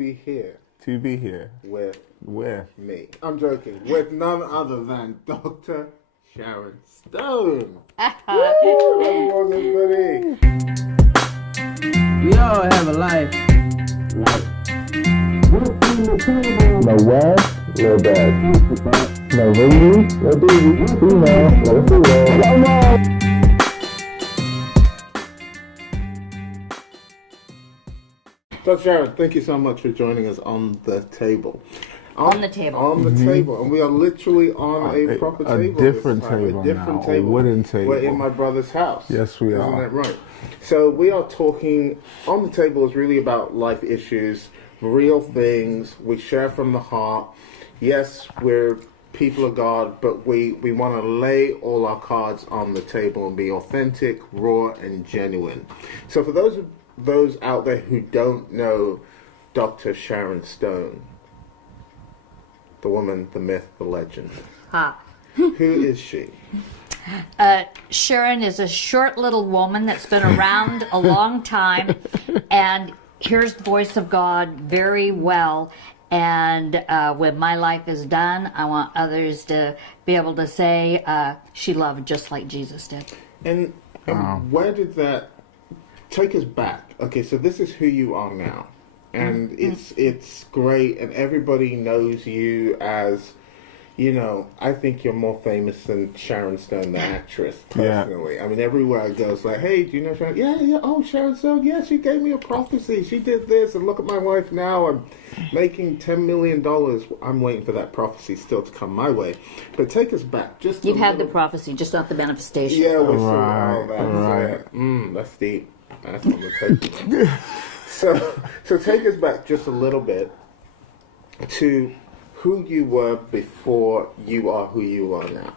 Be here To be here. with Where? me. I'm joking. With none other than Dr. Sharon Stone. Woo! Everybody. We all have a life. No where? No bad. No ringing? No baby. Female. No female. No more. Dr. Sharon, thank you so much for joining us on the table. On the table. On the table. And we are literally on a proper table. different this time. table A different now, table. a wooden table. We're in my brother's house. Yes, we Isn't are. that right? So we are talking, on the table is really about life issues, real things. We share from the heart. Yes, we're people of God, but we want to lay all our cards on the table and be authentic, raw, and genuine. So for those out there who don't know Dr. Sharon Stone, the woman, the myth, the legend, who is she? Sharon is a short little woman that's been around a long time and hears the voice of God very well. And when my life is done, I want others to be able to say she loved just like Jesus did. And where did that take us back? Okay, so this is who you are now. And it's great, and everybody knows you as, you know, I think you're more famous than Sharon Stone, the actress, personally. Yeah. I mean, everywhere I go, it's like, hey, do you know Sharon? Yeah, oh, Sharon Stone, yeah, she gave me a prophecy. She did this, and look at my wife now. I'm making $10 million. I'm waiting for that prophecy still to come my way. But take us back. You've had the prophecy, just not the manifestation. Yeah, we're still, that's deep. That's on the table. So take us back just a little bit to who you were before you are who you are now.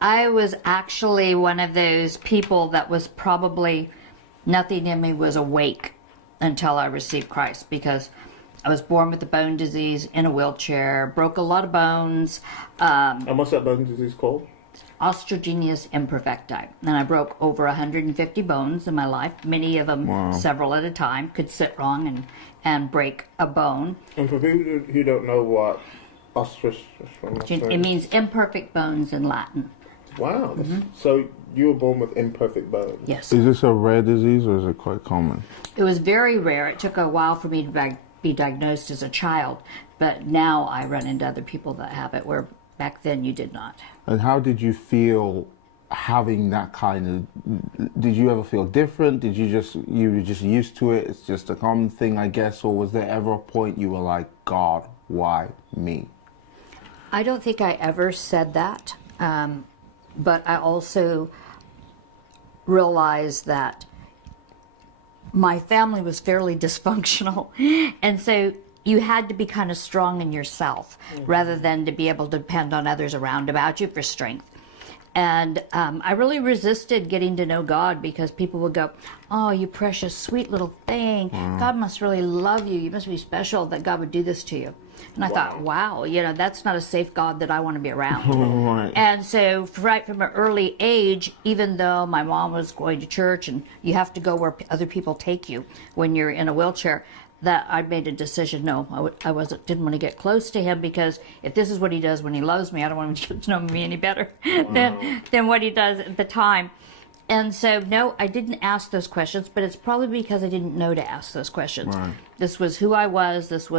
I was actually one of those people that was probably nothing in me was awake until I received Christ, because I was born with a bone disease, in a wheelchair, broke a lot of bones. And what's that bone disease called? Osteogenesis imperfecti. And I broke over 150 bones in my life, many of them several at a time, could sit wrong and break a bone. And for people who don't know what it means imperfect bones in Latin. Wow. So you were born with imperfect bones? Yes. Is this a rare disease or is it quite common? It was very rare. It took a while for me to be diagnosed as a child, but now I run into other people that have it, where back then you did not. And how did you feel having that kind of, did you ever feel different? Did you were just used to it? It's just a common thing, I guess, or was there ever a point you were like, God, why me? I don't think I ever said that, but I also realized that my family was fairly dysfunctional, and so you had to be kind of strong in yourself rather than to be able to depend on others around about you for strength. And I really resisted getting to know God, because people would go, oh, you precious, sweet little thing. God must really love you. You must be special that God would do this to you. And I thought, wow, you know, that's not a safe God that I want to be around. Right. And so right from an early age, even though my mom was going to church and you have to go where other people take you when you're in a wheelchair, that I made a decision, no, didn't want to get close to him, because if this is what he does when he loves me, I don't want him to get to know me any better than what he does at the time. And so, no, I didn't ask those questions, but it's probably because I didn't know to ask those questions. Right. This was who I was. This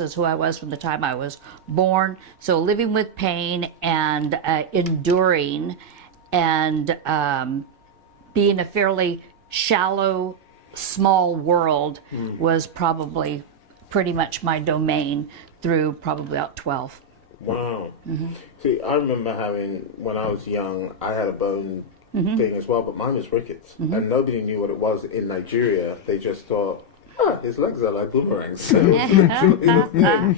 is who I was from the time I was born. So living with pain and enduring and being a fairly shallow, small world was probably pretty much my domain through probably about 12. Wow. See, I remember when I was young, I had a bone thing as well, but mine was rickets. And nobody knew what it was in Nigeria. They just thought, his legs are like boomerangs. So and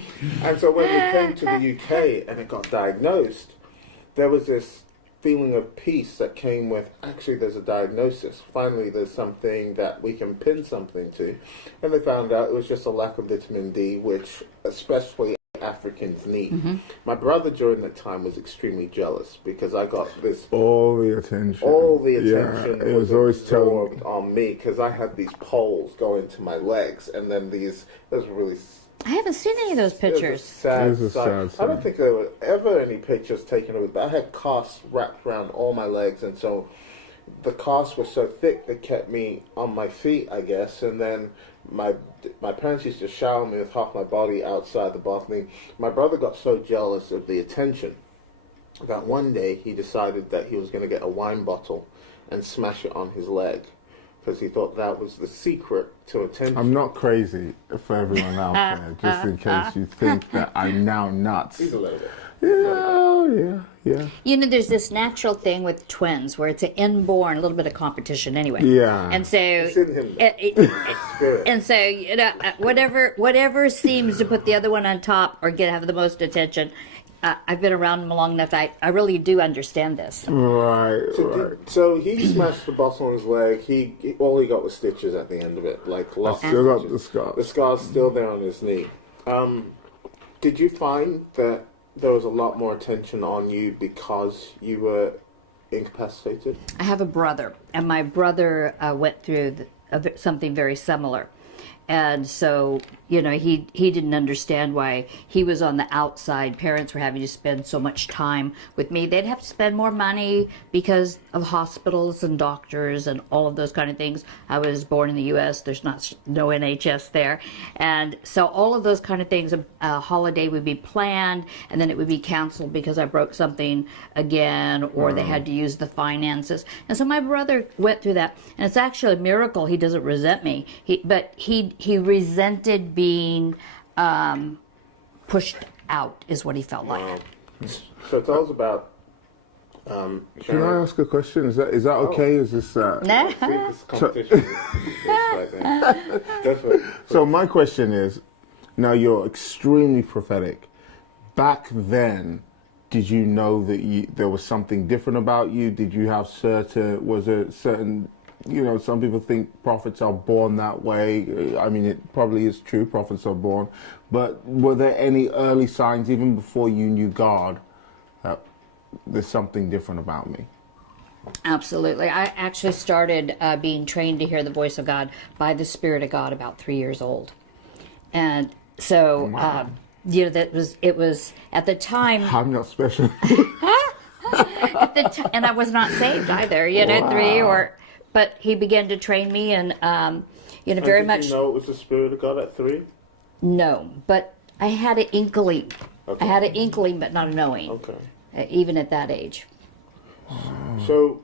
so when we came to the UK and it got diagnosed, there was this feeling of peace that came with, actually there's a diagnosis. Finally there's something that we can pin something to. And they found out it was just a lack of vitamin D, which especially Africans need. My brother during that time was extremely jealous because I got this All the attention. it was always absorbed on me because I had these poles going to my legs, and then these. It was really. I haven't seen any of those It pictures. was It was a sad I don't sight. think there were ever any pictures taken of it, but I had casts wrapped around all my legs, and so the casts were so thick they kept me on my feet, I guess. And then my parents used to shower me with half my body outside the bathroom. My brother got so jealous of the attention that one day he decided that he was going to get a wine bottle and smash it on his leg because he thought that was the secret to attention. I'm not crazy for everyone out there, just in case you think that I'm now nuts. He's a little bit. Yeah. You know, there's this natural thing with twins where it's an inborn, a little bit of competition anyway. Yeah. And so, It's in him. Spirit. and so, you know, whatever seems to put the other one on top or have the most attention. I've been around him long enough that I really do understand this. Right. So he smashed the bottle on his leg. All he got was stitches at the end of it, like lots of Still got stitches. the scars. The scar's still there on his knee. Did you find that there was a lot more attention on you because you were incapacitated? I have a brother, and my brother went through something very similar. And so, you know, he didn't understand why he was on the outside. Parents were having to spend so much time with me. They'd have to spend more money because of hospitals and doctors and all of those kind of things. I was born in the U.S. There's no NHS there. And so all of those kind of things, a holiday would be planned and then it would be canceled because I broke something again, or they had to use the finances. And so my brother went through that. And it's actually a miracle he doesn't resent me. But he resented being pushed out, is what he felt like. So tell us about. Can I Sharon. ask a question? Is that okay? Is this? No. See, this competition. Right there. Definitely. So my question is, now you're extremely prophetic. Back then, did you know that there was something different about you? Did you have was there certain, you know, some people think prophets are born that way. I mean, it probably is true, prophets are born. But were there any early signs, even before you knew God, that there's something different about me? Absolutely. I actually started being trained to hear the voice of God by the Spirit of God about 3 years old. And so, you know, it was at the time. I'm not special. And I was not saved either, you know, but he began to train me and, you know, very much. Did you know it was the Spirit of God at 3? No, but I had an inkling. Okay. I had an inkling, but not a knowing. Okay. Even at that age. So,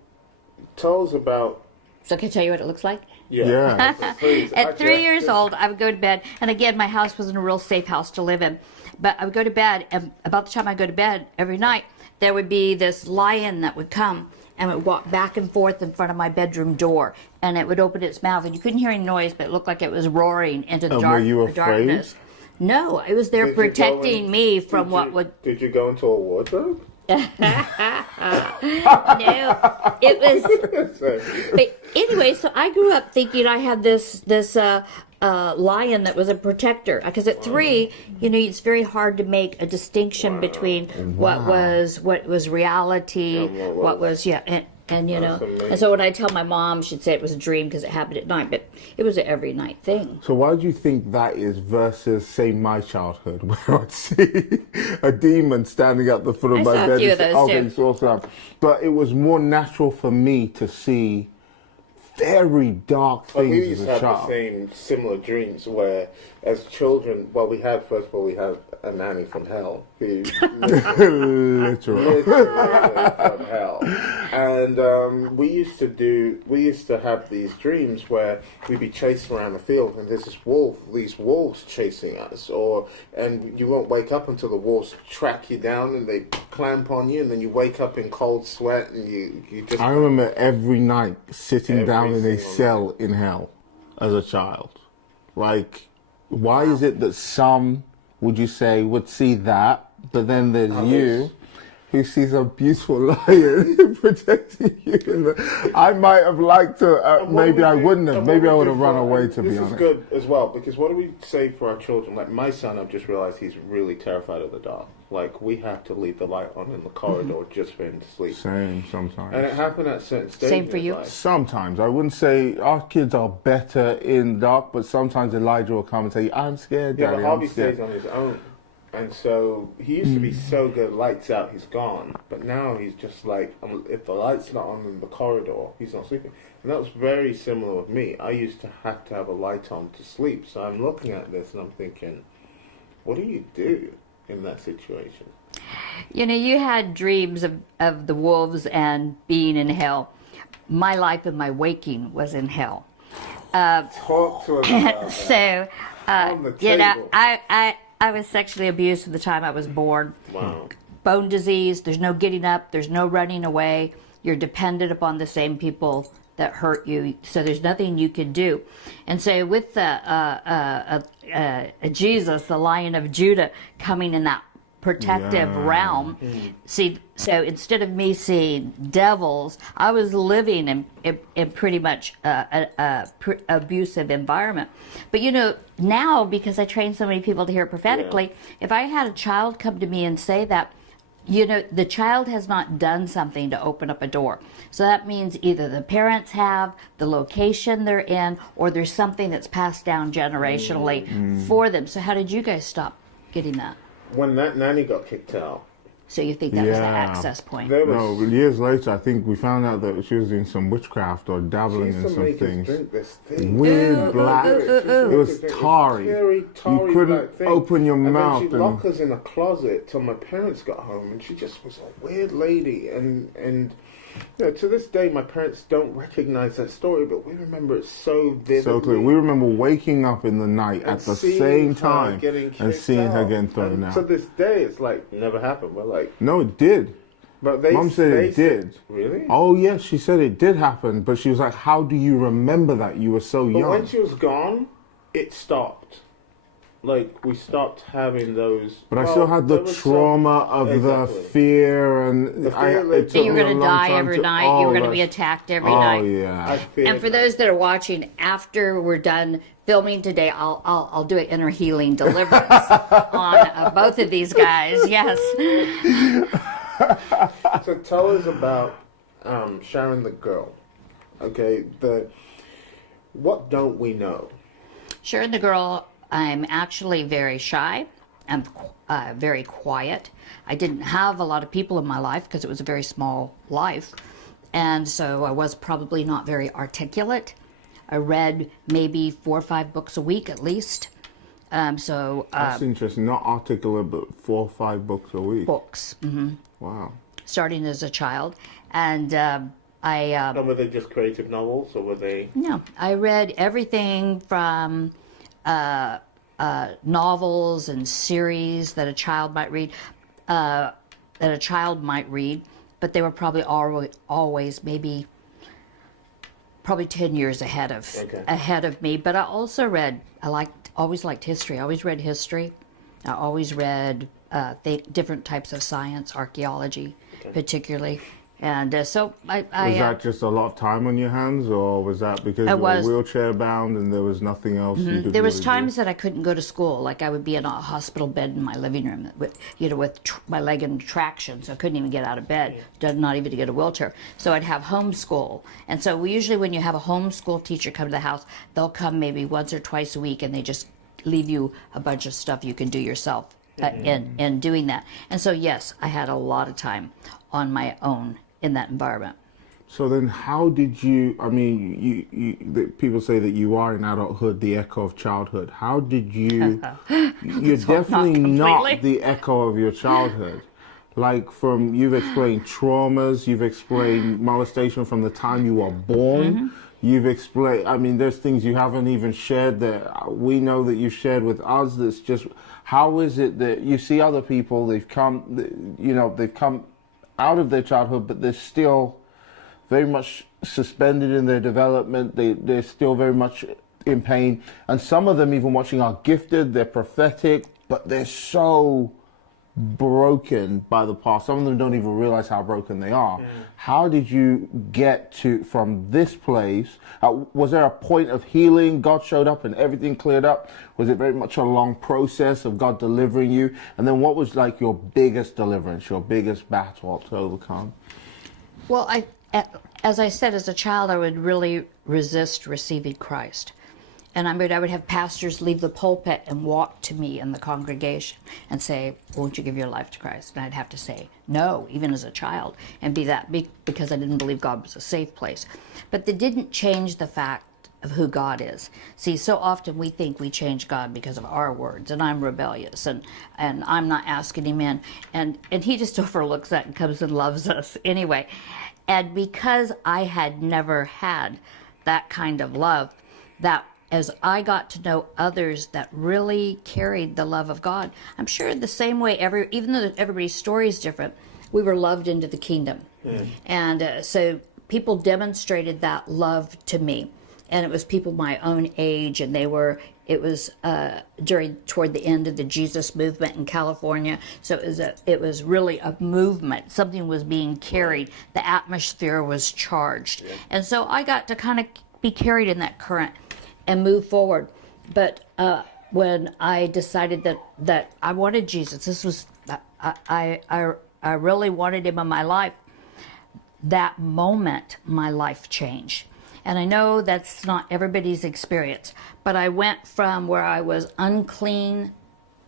tell us about. So can I tell you what it looks like? Yeah. Please. At 3 years old, I would go to bed, and again, my house wasn't a real safe house to live in. But I would go to bed, and about the time I go to bed every night, there would be this lion that would come and would walk back and forth in front of my bedroom door, and it would open its mouth, and you couldn't hear any noise, but it looked like it was roaring into the were you afraid? darkness. No, it was there Did you go protecting in- me from did what you- would. Did you go into a wardrobe? No, it was. Sorry. But anyway, so I grew up thinking I had this lion that was a protector. Because at 3, you know, it's very hard to make a distinction between what was reality, what was and you know. amazing. And so when I tell my mom, she'd say it was a dream because it happened at night, but it was an every night thing. So why do you think that is versus, say, my childhood, where I'd see a demon standing at the foot of I my saw a bed? few and of say, those okay, too. so also, but it was more natural for me to see very dark But we things used as to a have the child. same similar dreams where, as children, we had a nanny from hell who Literally. literally from hell, and we used to have these dreams where we'd be chasing around the field, and there's these wolves chasing us, and you won't wake up until the wolves track you down and they clamp on you, and then you wake up in cold sweat, and you just. I remember every night sitting down in a single cell in hell as a child. Like, why is it that some, would you say, would see that, but then there's you who sees a beautiful lion protecting you. I might have liked to, maybe I wouldn't have. Maybe I would have run away, to be honest. This is good as well, because what do we say for our children? Like my son, I've just realized he's really terrified of the dark. Like we have to leave the light on in the corridor just for him to sleep. Same, sometimes. And it happened at certain stages. Same for you? Sometimes. I wouldn't say our kids are better in dark, but sometimes Elijah will come and say, I'm scared, Yeah, Daddy, but Harvey I'm scared. stays on his own. And so he used to be so good, lights out, he's gone. But now he's just like, if the light's not on in the corridor, he's not sleeping. And that was very similar with me. I used to have to have a light on to sleep. So I'm looking at this and I'm thinking, what do you do in that situation? You know, you had dreams of the wolves and being in hell. My life and my waking was in hell. Talk to us about that. So, On the you know, table. I was sexually abused from the time I was born. Wow. Bone disease, there's no getting up, there's no running away. You're dependent upon the same people that hurt you, so there's nothing you can do. And so with Jesus, the Lion of Judah, coming in that protective realm, see, so instead of me seeing devils, I was living in pretty much abusive environment. But you know, now, because I train so many people to hear prophetically, if I had a child come to me and say that, you know, the child has not done something to open up a door. So that means either the parents have, the location they're in, or there's something that's passed down generationally for them. So how did you guys stop getting that? When that nanny got kicked out, So you think that was the Yeah. access point? there was... No, but years later, I think we found out that she was doing some witchcraft or dabbling She in used to some make us things. drink this thing. Weird black. It was tarry. Very You couldn't black thing. open your and mouth. Then she'd lock us in a closet till my parents got home, and she just was a weird lady. And you know, to this day, my parents don't recognize that story, but we remember it so vividly. So clear. We remember waking up in the night and at the seeing same her time getting and kicked seeing her out. getting thrown And out. to this day, it's like never happened. We're like, No, it did. but they. Mum said they it did. Really? Oh, yes, she said it did happen, but she was like, how do you remember that? You were so But young. when she was gone, it stopped. Like we stopped having those. But I still had the there was trauma of Exactly. the fear and The fear it led took to- That you were me a going to long die time every to- night. oh, You were going to be that's- attacked every Oh, night. yeah. I feared And for that. those that are watching, after we're done filming today, I'll do an inner healing deliverance on both of these guys. Yes. So tell us about Sharon the girl. Okay, what don't we know? Sharon the girl, I'm actually very shy. I'm very quiet. I didn't have a lot of people in my life because it was a very small life. And so I was probably not very articulate. I read maybe 4 or 5 books a week at least. That's interesting. Not articulate, but 4 or 5 books a week. Books, Wow. starting as a child. And And were they just creative novels, or were they? no, I read everything from novels and series that a child might read, but they were probably always maybe probably 10 years ahead of me. But I also read. Always liked history. I always read history. I always read different types of science, archaeology, particularly. And so I Was that just a lot of time on your hands, or was that because you were wheelchair bound and there was nothing else you could there was really times that I couldn't go to school. Like I would be in a hospital bed in my living room with my leg in traction, so I couldn't even get out of bed, not even to get a wheelchair. So I'd have homeschool. And so we usually, when you have a homeschool teacher come to the house, they'll come maybe once or twice a week, and they just leave you a bunch of stuff you can do yourself in doing that. And so, yes, I had a lot of time on my own in that environment. So then how did you, I mean, people say that you are in adulthood the echo of childhood. How did you, you're definitely not the echo of your childhood. Like you've explained traumas, you've explained molestation from the time you were born. You've explained, I mean, there's things you haven't even shared that we know that you've shared with us. That's just, how is it that you see other people, they've come out of their childhood, but they're still very much suspended in their development. They're still very much in pain. And some of them, even watching, are gifted, they're prophetic, but they're so broken by the past. Some of them don't even realize how broken they are. How did you get to from this place? Was there a point of healing? God showed up and everything cleared up? Was it very much a long process of God delivering you? And then what was like your biggest deliverance, your biggest battle to overcome? Well, as I said, as a child, I would really resist receiving Christ. And I would have pastors leave the pulpit and walk to me in the congregation and say, won't you give your life to Christ? And I'd have to say no, even as a child, and because I didn't believe God was a safe place. But that didn't change the fact of who God is. See, so often we think we change God because of our words, and I'm rebellious, and I'm not asking him in. And he just overlooks that and comes and loves us anyway. And because I had never had that kind of love, that as I got to know others that really carried the love of God, I'm sure the same way, even though everybody's story is different, we were loved into the kingdom. And so people demonstrated that love to me. And it was people my own age, and it was toward the end of the Jesus movement in California. So it was really a movement. Something was being carried. The atmosphere was charged. And so I got to kind of be carried in that current and move forward. But when I decided that I wanted Jesus, I really wanted him in my life. That moment, my life changed. And I know that's not everybody's experience, but I went from where I was unclean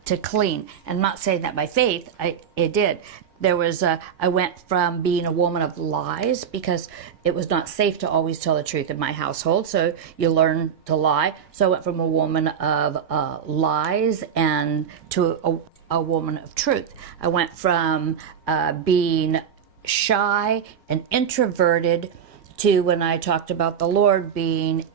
to clean. And I'm not saying that by faith, it did. I went from being a woman of lies because it was not safe to always tell the truth in my household, so you learn to lie. So I went from a woman of lies and to a woman of truth. I went from being shy and introverted to, when I talked about the Lord, being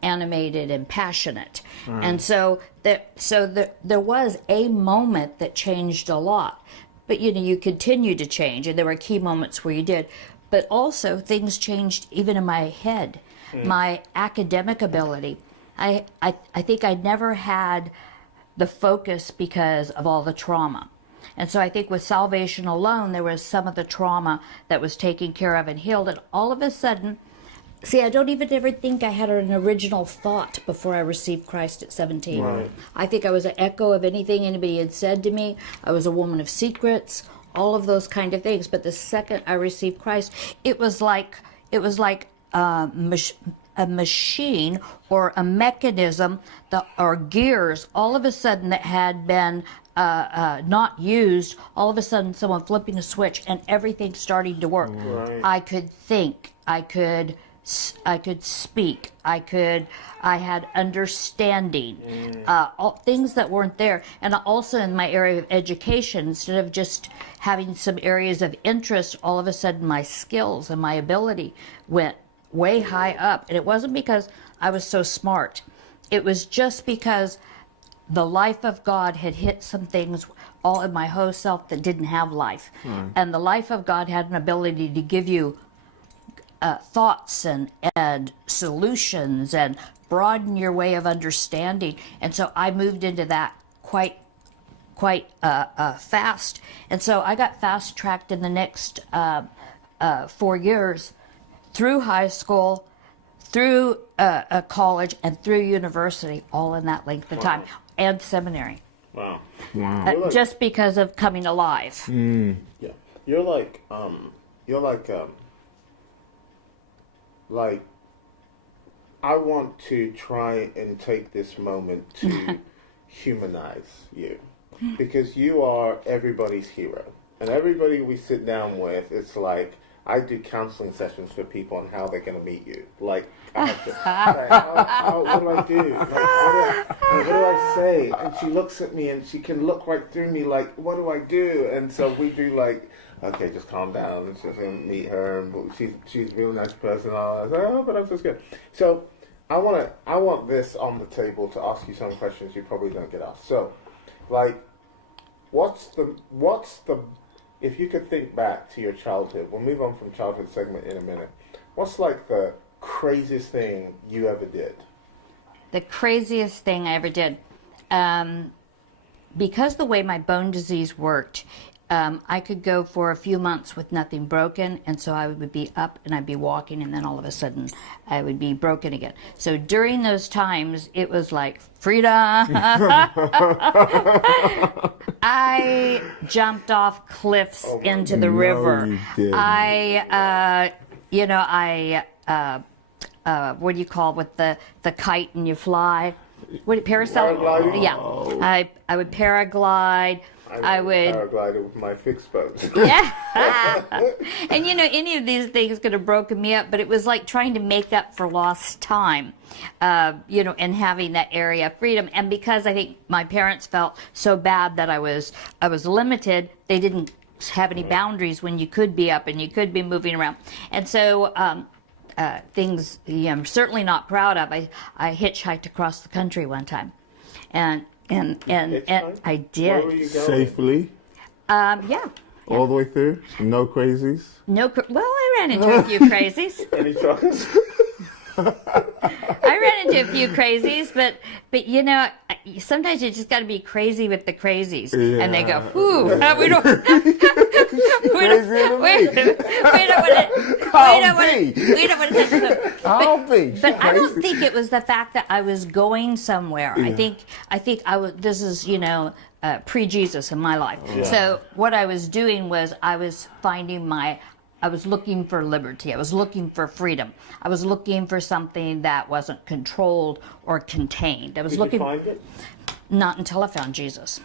animated and passionate. And so there was a moment that changed a lot. But you continue to change, and there were key moments where you did. But also things changed even in my head, my academic ability. I think I never had the focus because of all the trauma. And so I think with salvation alone, there was some of the trauma that was taken care of and healed. And all of a sudden, see, I don't even ever think I had an original thought before I received Christ at 17. Right. I think I was an echo of anything anybody had said to me. I was a woman of secrets, all of those kind of things. But the second I received Christ, it was like a machine or a mechanism or gears all of a sudden that had been not used, all of a sudden someone flipping a switch and everything starting to work. Right. I could think, I could speak, I had understanding, all things that weren't there. And also in my area of education, instead of just having some areas of interest, all of a sudden my skills and my ability went way high up. And it wasn't because I was so smart. It was just because the life of God had hit some things all in my whole self that didn't have life. And the life of God had an ability to give you thoughts and solutions and broaden your way of understanding. And so I moved into that quite fast. And so I got fast-tracked in the next 4 years through high school, through college, and through university, all in that length of time, and seminary. Wow. Just because of coming alive. Yeah. You're like I want to try and take this moment to humanize you, because you are everybody's hero, and everybody we sit down with, it's like I do counseling sessions for people on how they're going to meet you. Like, I have to, what do I do? Like, what do I say? And she looks at me and she can look right through me like, what do I do? And so we do like, okay, just calm down. And just going to meet her. And she's a real nice person. I was like, oh, but I'm just good. So I want this on the table to ask you some questions you probably don't get asked. So, like, what's the if you could think back to your childhood, we'll move on from childhood segment in a minute. What's like the craziest thing you ever did? The craziest thing I ever did. because the way my bone disease worked, I could go for a few months with nothing broken, and so I would be up and I'd be walking, and then all of a sudden I would be broken again. So during those times, it was like freedom. I jumped off cliffs into the river. You didn't. What do you call with the kite and you fly? What parasail? Paragliding? Yeah, I would paraglide. I would paraglided with my fixed boat. Yeah. And any of these things could have broken me up, but it was like trying to make up for lost time, and having that area of freedom. And because I think my parents felt so bad that I was limited, they didn't have any boundaries when you could be up and you could be moving around. And so things I'm certainly not proud of. I hitchhiked across the country one time, and I did. Where were you going? Safely? Yeah. All the way through? No crazies? Well, I ran into a few crazies. Any truckers? I ran into a few crazies, but sometimes you just got to be crazy with the crazies, and they go, "Ooh, we don't, we don't want to touch them." But I don't think it was the fact that I was going somewhere. Yeah. I think I was. This is pre-Jesus in my life. Yeah. So what I was doing was I was looking for liberty. I was looking for freedom. I was looking for something that wasn't controlled or contained. I was Did looking. You find it? Not until I found Jesus.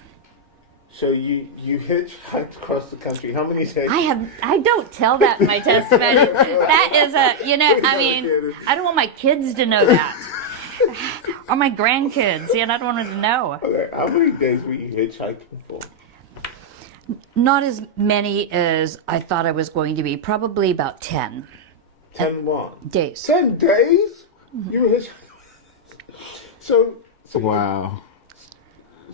So you hitchhiked across the country. How many days? I don't tell that in my testimony. That is I don't want my kids to know that. Or my grandkids. I don't want them to know. Okay, how many days were you hitchhiking for? Not as many as I thought I was going to be. Probably about 10. 10 what? Days. 10 days? Mm-hmm. You were hitchhiking? So wow.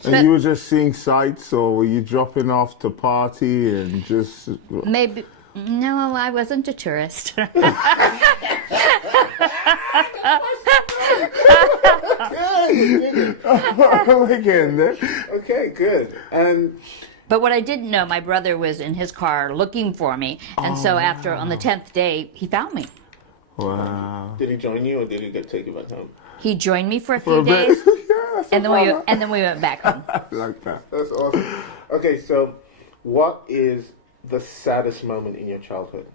And you were just seeing sights, or were you dropping off to party and just... Maybe... No, I wasn't a tourist. Okay, good. But what I didn't know, my brother was in his car looking for me, and so after on the 10th day, he found me. Wow. Did he join you, or did he take you back home? He joined me for a few days, and then we went back home. Like that. That's awesome. Okay, so what is the saddest moment in your childhood?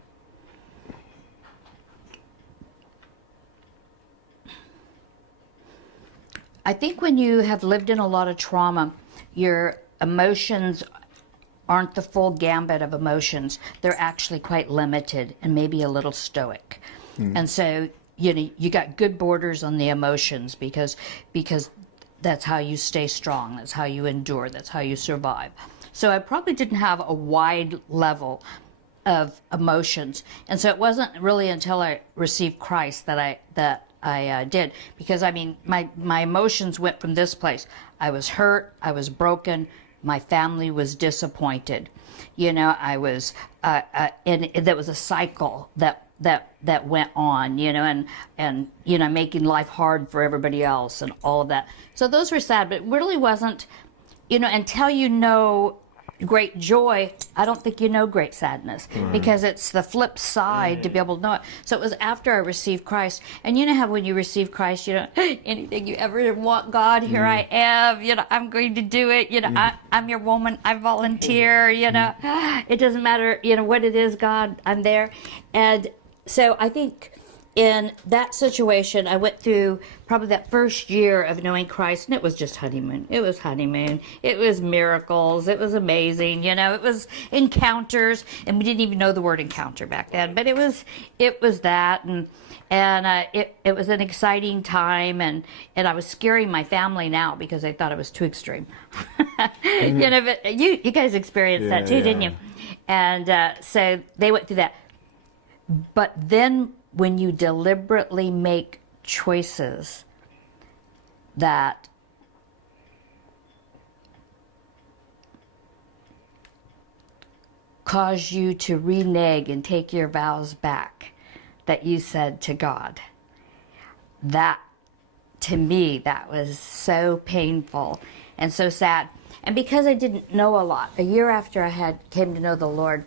I think when you have lived in a lot of trauma, your emotions aren't the full gambit of emotions. They're actually quite limited and maybe a little stoic. And so, you got good borders on the emotions because that's how you stay strong. That's how you endure. That's how you survive. So I probably didn't have a wide level of emotions. And so it wasn't really until I received Christ that I did. Because, my emotions went from this place. I was hurt. I was broken. My family was disappointed. I was, and that was a cycle that went on, and making life hard for everybody else and all of that. So those were sad, but it really wasn't, until great joy, I don't think great sadness, because it's the flip side to be able to know it. So it was after I received Christ, and how when you receive Christ, anything you ever want, God, here I am, I'm going to do it, I'm your woman, I volunteer, it doesn't matter, what it is, God, I'm there. And so I think in that situation, I went through probably that first year of knowing Christ, and it was just honeymoon. It was honeymoon. It was miracles. It was amazing. It was encounters, and we didn't even know the word encounter back then. But it was that, and it was an exciting time, and I was scaring my family now because they thought it was too extreme. But you guys experienced that too, didn't you? And so they went through that. But then when you deliberately make choices that cause you to renege and take your vows back that you said to God, that to me, that was so painful and so sad. And because I didn't know a lot, a year after I came to know the Lord,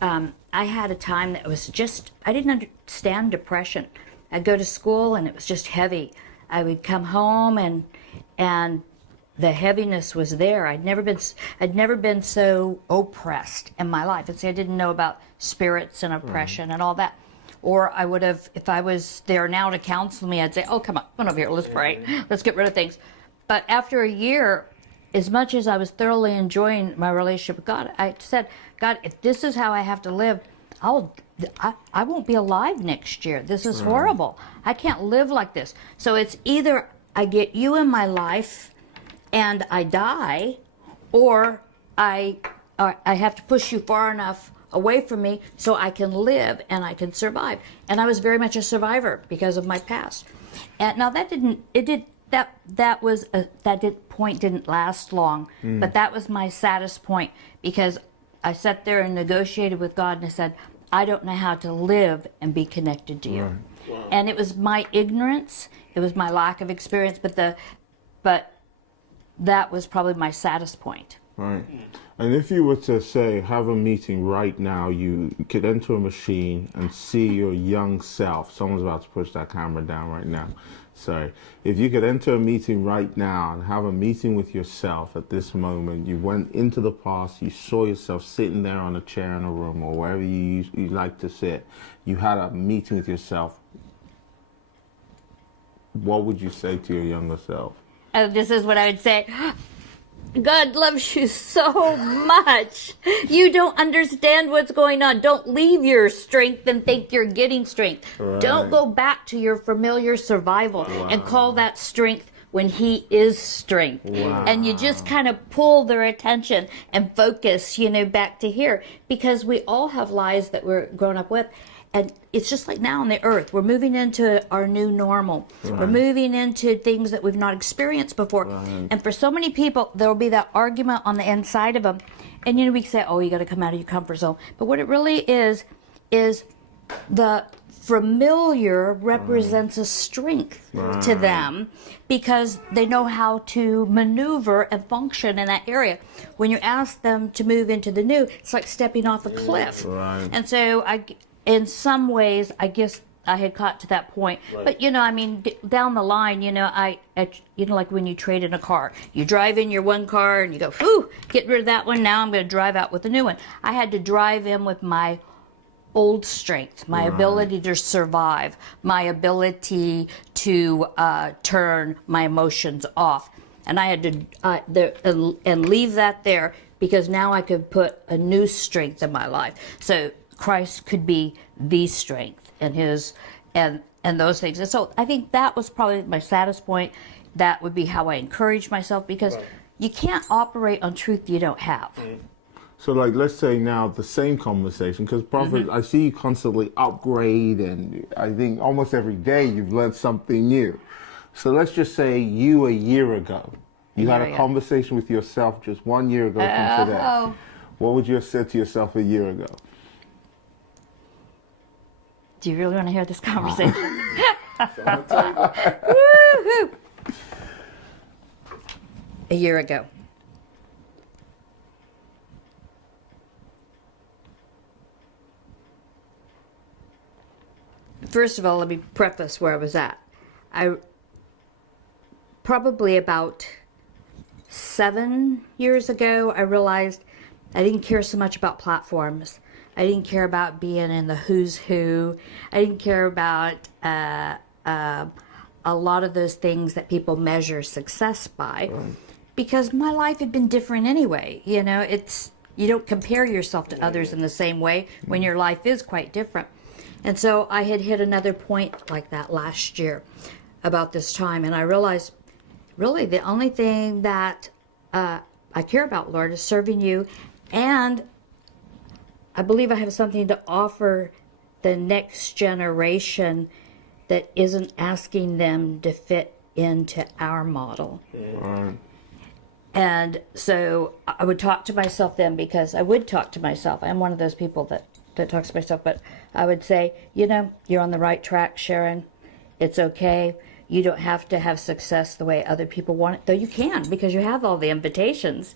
I had a time that was just, I didn't understand depression. I'd go to school and it was just heavy. I would come home and the heaviness was there. I'd never been so oppressed in my life. And see, I didn't know about spirits and oppression and all that. Or I would have, if I was there now to counsel me, I'd say, oh, come on over here, let's pray. Let's get rid of things. But after a year, as much as I was thoroughly enjoying my relationship with God, I said, God, if this is how I have to live, I won't be alive next year. This is horrible. I can't live like this. So it's either I get you in my life and I die, or I have to push you far enough away from me so I can live and I can survive. And I was very much a survivor because of my past. And now that point didn't last long, but that was my saddest point, because I sat there and negotiated with God and I said, I don't know how to live and be connected to you. Right. Wow. And it was my ignorance, it was my lack of experience, but that was probably my saddest point. Right. And if you were to say, have a meeting right now, you could enter a machine and see your young self. Someone's about to push that camera down right now. Sorry. If you could enter a meeting right now and have a meeting with yourself at this moment, you went into the past, you saw yourself sitting there on a chair in a room or wherever you like to sit, you had a meeting with yourself, what would you say to your younger self? This is what I would say. God loves you so much. You don't understand what's going on. Don't leave your strength and think you're getting strength. Right. Don't go back to your familiar survival and call that strength when he is strength. Wow. And you just kind of pull their attention and focus, back to here, because we all have lives that we're grown up with. And it's just like now on the earth, we're moving into our new normal. Right. We're moving into things that we've not experienced before. Right. And for so many people, there will be that argument on the inside of them. And, we say, oh, you got to come out of your comfort zone. But what it really is the familiar represents a strength to them, because they know how to maneuver and function in that area. When you ask them to move into the new, it's like stepping off a cliff. Right. And so in some ways, I guess I had got to that point. Right. But, down the line, like when you trade in a car. You drive in your one car and you go, whew, get rid of that one. Now I'm going to drive out with a new one. I had to drive in with my old strength, my ability to survive, my ability to turn my emotions off. And I had to and leave that there, because now I could put a new strength in my life. So Christ could be the strength and his and those things. And so I think that was probably my saddest point. That would be how I encourage myself, because you can't operate on truth you don't have. So let's say now the same conversation, because Prophet, I see you constantly upgrade, and I think almost every day you've learned something new. So let's just say you a year ago, you had a conversation with yourself just 1 year ago from today. What would you have said to yourself a year ago? Do you really want to hear this conversation? A year ago. First of all, let me preface where I was at. Probably about 7 years ago, I realized I didn't care so much about platforms. I didn't care about being in the who's who. I didn't care about a lot of those things that people measure success by, because my life had been different anyway. You don't compare yourself to others in the same way when your life is quite different. And so I had hit another point like that last year about this time, and I realized really the only thing that I care about, Lord, is serving you, and I believe I have something to offer the next generation that isn't asking them to fit into our model. And so I would talk to myself then, because I would talk to myself. I'm one of those people that talks to myself, but I would say, you're on the right track, Sharon. It's okay. you don't have to have success the way other people want it, though you can because you have all the invitations.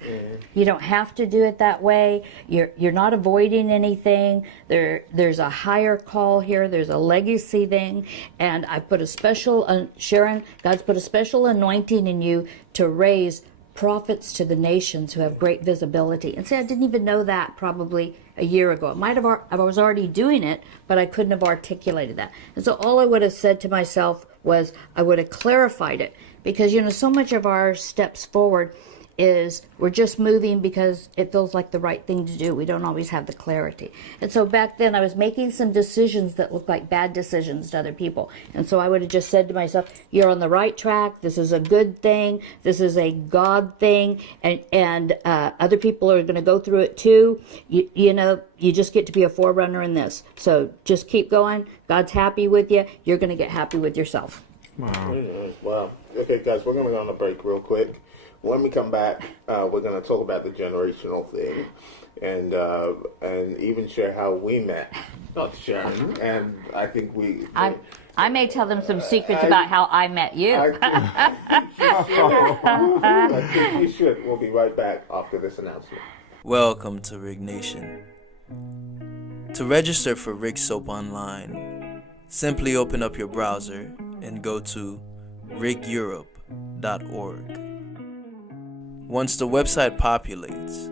You don't have to do it that way. You're not avoiding anything. There's a higher call here. There's a legacy thing, and I put a special Sharon, God's put a special anointing in you to raise prophets to the nations who have great visibility. And see, I didn't even know that probably a year ago. I was already doing it, but I couldn't have articulated that. And so all I would have said to myself was I would have clarified it, because so much of our steps forward is we're just moving because it feels like the right thing to do. We don't always have the clarity. And so back then I was making some decisions that looked like bad decisions to other people. And so I would have just said to myself, you're on the right track. This is a good thing. This is a God thing. And other people are going to go through it too. You just get to be a forerunner in this. So just keep going. God's happy with you. You're going to get happy with yourself. Wow. Okay, guys, we're going to go on a break real quick. When we come back, we're going to talk about the generational thing, and even share how we met. Not Sharon, and I think I may tell them some secrets about how I met you. I think you should. We'll be right back after this announcement. Welcome to Rig Nation. To register for Rig Soap Online, simply open up your browser and go to rigeurope.org. Once the website populates,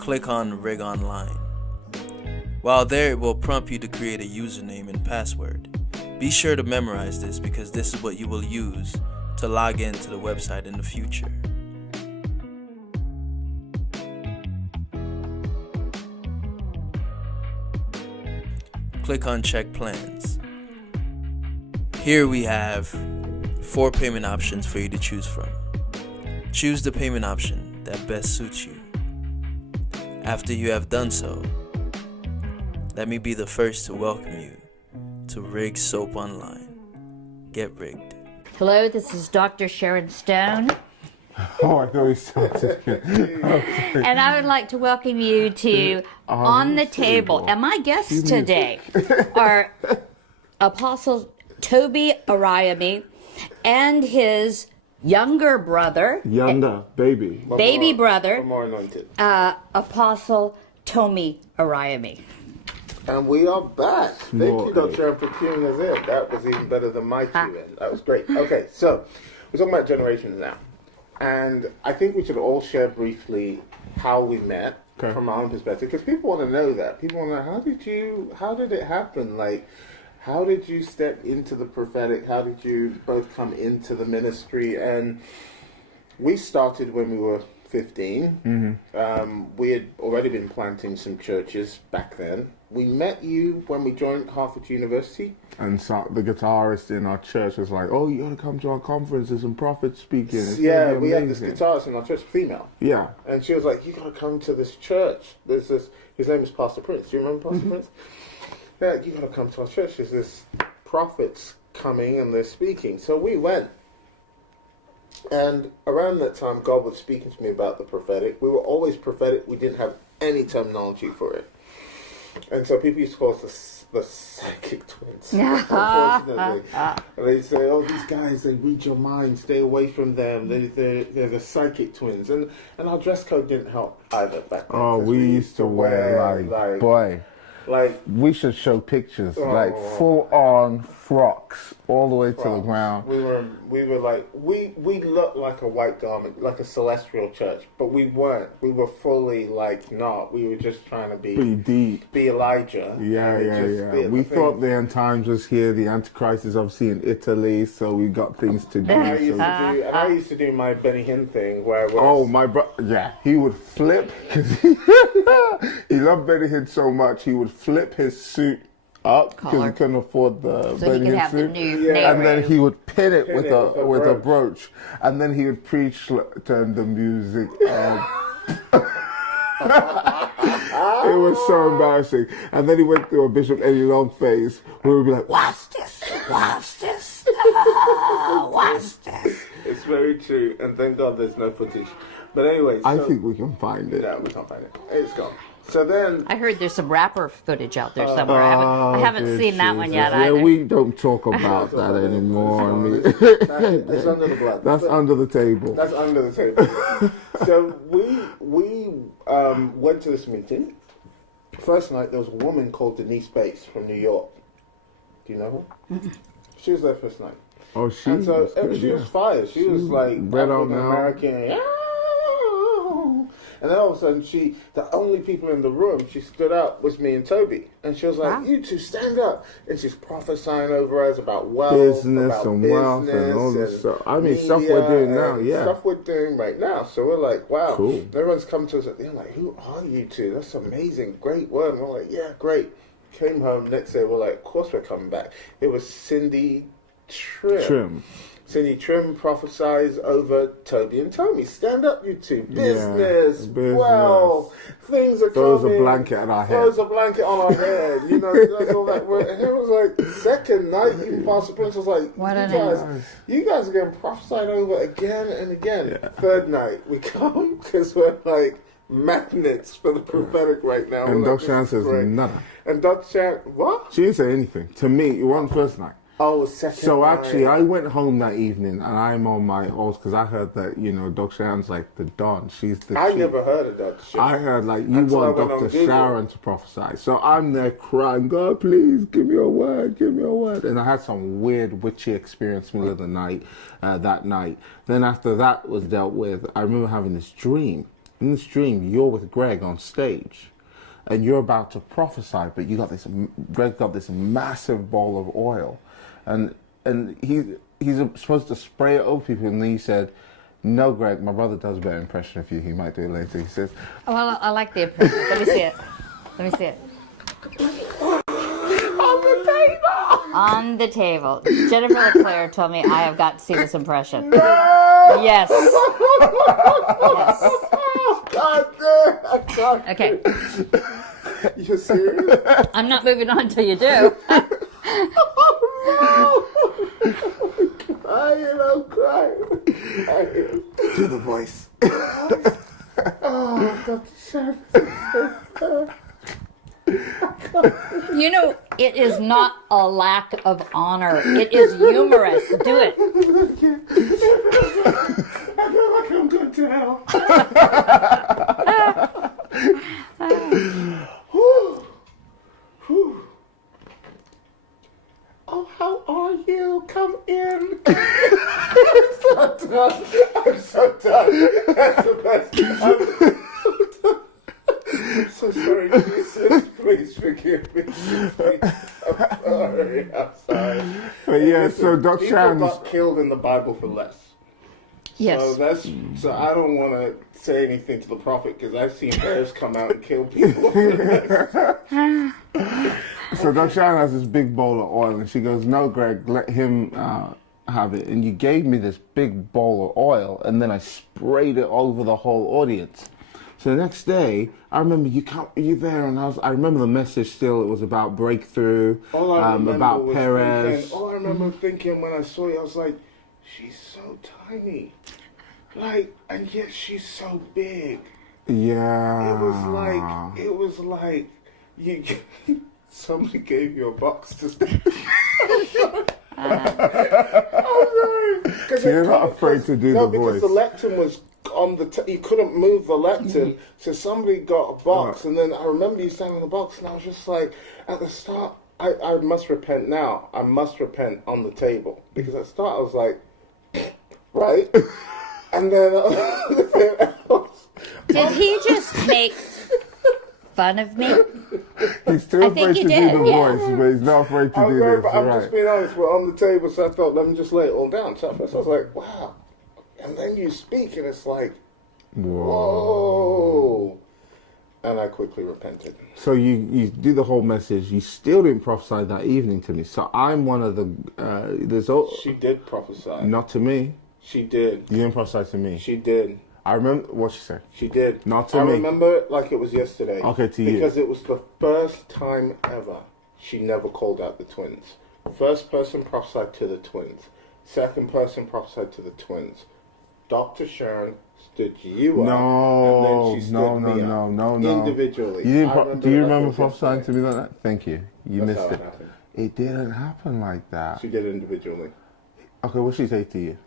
click on Rig Online. While there, it will prompt you to create a username and password. Be sure to memorize this because this is what you will use to log into the website in the future. Click on Check Plans. Here we have 4 payment options for you to choose from. Choose the payment option that best suits you. After you have done so, let me be the first to welcome you to Rig Soap Online. Get rigged. Hello, this is Dr. Sharon Stone. Oh, I thought we started. And I would like to welcome you to On the Table. And my guests today are Apostle Tobi Arayomi and his younger brother. Baby brother. More anointed. Apostle Tomi Arayomi. And we are back. Thank you, Dr. Sharon, for queuing us in. That was even better than my cue in. That was great. Okay, so we're talking about generations now. And I think we should all share briefly how we met from our own perspective, because people want to know that. People want to know, how did it happen? Like, how did you step into the prophetic? How did you both come into the ministry? And we started when we were 15. We had already been planting some churches back then. We met you when we joined Harvard University. And so the guitarist in our church was like, "Oh, you got to come to our conferences and prophet speaking." We had this guitarist in our church, female. Yeah. And she was like, "You got to come to this church. There's this." His name is Pastor Prince. Do you remember Pastor Prince? Yeah, you got to come to our church. There's this prophets coming and they're speaking. So we went. And around that time, God was speaking to me about the prophetic. We were always prophetic. We didn't have any terminology for it. And so people used to call us the psychic twins, unfortunately. And they say, "Oh, these guys, they read your mind. Stay away from them. They're the psychic twins." And our dress code didn't help either back then. Oh, we used to wear like we should show pictures, like full on frocks all the way to the ground. We were like we looked like a white garment, like a celestial church, but we weren't. We were fully like not. We were just trying to be deep, be Elijah. Yeah. We thought the end times was here. The Antichrist is obviously in Italy, so we got things to do. And I used to do my Benny Hinn thing where. My brother, he would flip because he loved Benny Hinn so much. He would flip his suit up because he couldn't afford the Benny Hinn suit, and then he would pin it with a brooch, and then he would preach, turn the music up. It was so embarrassing. And then he went through a Bishop Eddie Long phase where we'd be like, "What's this? What's this? What's this?" It's very true, and thank God there's no footage. But anyway, so, I think we can find it. no, we can't find it. It's gone. So then, I heard there's some rapper footage out there somewhere. I haven't dear seen that one Jesus. yet Yeah, either. we don't talk about that anymore. I mean, it's under the blood. that's But under the table. That's under the table. So we went to this meeting. First night, there was a woman called Denise Bates from New York. Do you know her? She was there first night. Oh, she And so was good, she was yeah. fired. She was like red on African now. American. And then all of a sudden, the only people in the room, she stood up was me and Toby. And she was like, Wow. you two stand up. And she's prophesying over us about wealth, Business about and wealth and all this and stuff. I mean, stuff we're media doing now, and yeah. Stuff we're doing right now. So we're like, wow. Cool. And everyone's come to us at the end like, who are you two? That's amazing. Great work. And we're like, yeah, great. Came home next day, we're like, of course we're coming back. It was Cindy Trim. Cindy Trim prophesies over Tobi and Tomi. Stand up, you two. Business. business. Well, things are Throws coming. a blanket at our head. Throws a blanket on our head. You know, that's all that. And it was like, second night, even Pastor Prince was like, What an you guys are getting prophesied over again and again. Yeah. Third night, we come because we're like magnets for the prophetic right now. And We're like, Dr. Shan this says is great. nada. And Dr. Shan, what? She didn't say anything. To me, it wasn't first night. Oh, second So night. actually, I went home that evening, and I'm on my horse because I heard that, you know, Dr. Shan's like the Don. She's the I chief. never heard of that shit. I heard like you Until I want went on Dr. Google. Sharon to prophesy. So I'm there crying, God, please give me a word, give me a word. And I had some weird witchy experience middle of the night, that night. Then after that was dealt with, I remember having this dream. In this dream, you're with Greg on stage, and you're about to prophesy, but Greg got this massive bowl of oil, and he's supposed to spray it over people, and then he said, no, Greg, my brother does a better impression of you. He might do it later. He says, Oh, well, I like the impression. Let me see it. Let me see it. On the table. Jennifer LeClaire told me I have got to see this impression. Yes. Yes. God damn! I can't. Okay. You serious? I'm not moving on until you do. I'm crying. do the voice. Oh, Dr. Sharon. You know, it is not a lack of honor. It is humorous. Do it. I feel like I'm going to hell. Oh, how are you? Come in. I'm so done. I'm so done. That's the best. I'm so sorry, Jesus. Please forgive me. I'm sorry. I'm sorry. But yeah, so Dr. People Sharon's... got killed in the Bible for less. Yes. So I don't want to say anything to the prophet because I've seen bears come out and kill people for less. So Dr. Sharon has this big bowl of oil, and she goes, no, Greg, let him have it. And you gave me this big bowl of oil, and then I sprayed it over the whole audience. So the next day, I remember you there, and I remember the message still. It was about breakthrough, about Perez. All I remember thinking when I saw you, I was like, she's so tiny. Like, and yet she's so big. Yeah. It was like, you... Somebody gave you a box to stay. I'm sorry. You're not afraid to do the because voice. the lectern was on the... you couldn't move the lectern, so somebody got a box, and then I remember you standing in the box, and I was just like, at the start, I must repent now. I must repent on the table. Because at the start, I was like, right? And then... Did he just make fun of me? He's still afraid to do did, the yeah. voice, but he's not afraid to do this. I'm Right. just being honest, we're on the table, so I thought, let me just lay it all down. So at first I was like, wow. And then you speak, and it's like, whoa. And I quickly repented. So you do the whole message. You still didn't prophesy that evening to me. So I'm one of the... She did prophesy. Not to me. She did. You didn't prophesy to me. She did. I remember what she said. She did. Not to I me. remember it like it was yesterday. Okay, to you. Because it was the first time ever she never called out the twins. First person prophesied to the twins. Second person prophesied to the twins. Dr. Sharon stood you up. No, and then she stood me up. no. Individually. Do you remember like prophesying to me like that? Thank you. You That's missed how it. happened. It didn't happen like that. She did it individually. Okay, what did she say to you?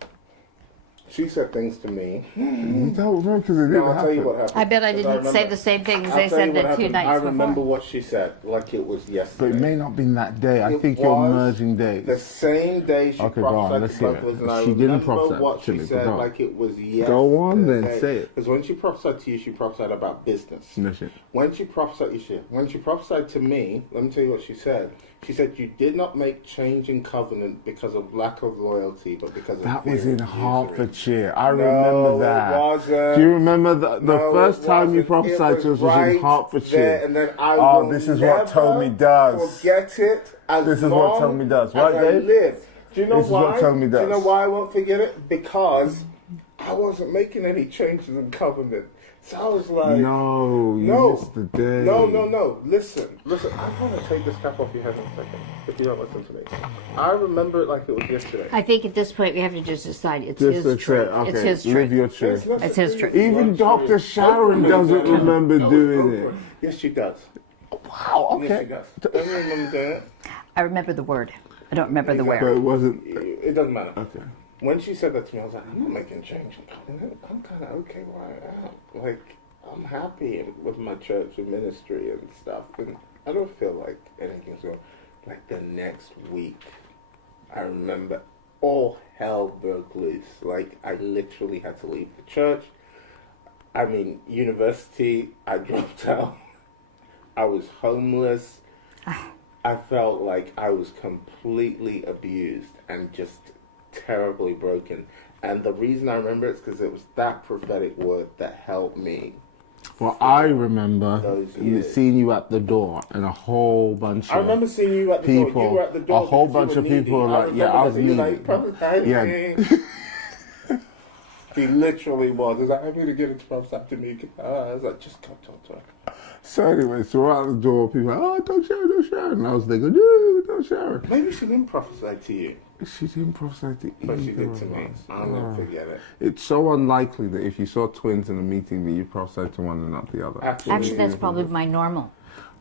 She said things to me. You don't remember because it didn't No, I'll tell you what happen. happened. I bet I 'Cause didn't say remember- the same things I'll they tell you said what the 2 happened. nights I before. remember what she said, like it was yesterday. But it may not have been that day. I It think you're was merging days. The same day she Okay, go on, prophesied let's to hear both of it. us, and I She didn't remember prophesy what to she me, but said go on. like it was yesterday. Go on then, say it. Because when she prophesied to you, she prophesied about business. No shit. When she prophesied to me, let me tell you what she said. She said, "You did not make change in covenant because of lack of loyalty, but because of That fear was in of usury." Hertfordshire. I No, remember that. It wasn't. Do you remember the No, first it time you wasn't. prophesied to us was in right Hertfordshire? there, and then I Oh, will this is never what Tomi does. Forget it. As This is what long Tomi does, as right, I Dave? live. Do you know This is why? what Tomi Do you does. know why I won't forget it? Because I wasn't making any changes in covenant. So I was like, No, you no, missed the day. no. Listen. I want to take this cap off your head in a second. If you don't listen to me, I remember it like it was yesterday. I think at this point we have to just decide it's Just his the truth. truth. It's Okay, his live truth. your truth. It's his truth. Even Dr. Sharon doesn't remember doing it. Yes, she does. Wow, Yes, she okay. does. Don't you remember doing it? I remember the word. I don't remember the But where. it wasn't. It doesn't matter. Okay. When she said that to me, I was like, I'm not making change in covenant. I'm kind of okay where I am. Like, I'm happy with my church and ministry and stuff. And I don't feel like anything's wrong. Like, the next week, I remember all hell broke loose. Like, I literally had to leave the church. I mean, university, I dropped out. I was homeless. I felt like I was completely abused and just terribly broken. And the reason I remember it is because it was that prophetic word that helped me. Well, I remember Those years. seeing you at the door and a whole bunch I of remember seeing you at the people, door. You were at the door. a whole because you bunch were of people needy. were like, yeah, I was remember that. needy. You were like, prophesy Yeah. to me. He literally was. He was like, I'm going to get into prophesy to me. I was like, just come talk to her. So anyway, so we're out the door, people are like, oh, don't share. And I was thinking, no, don't share. Maybe she didn't prophesy to you, She didn't prophesy to but she either did to of me. us. I'll never forget it. It's so unlikely that if you saw twins in a meeting that you prophesied to one and not the other. Actually, that's probably my normal.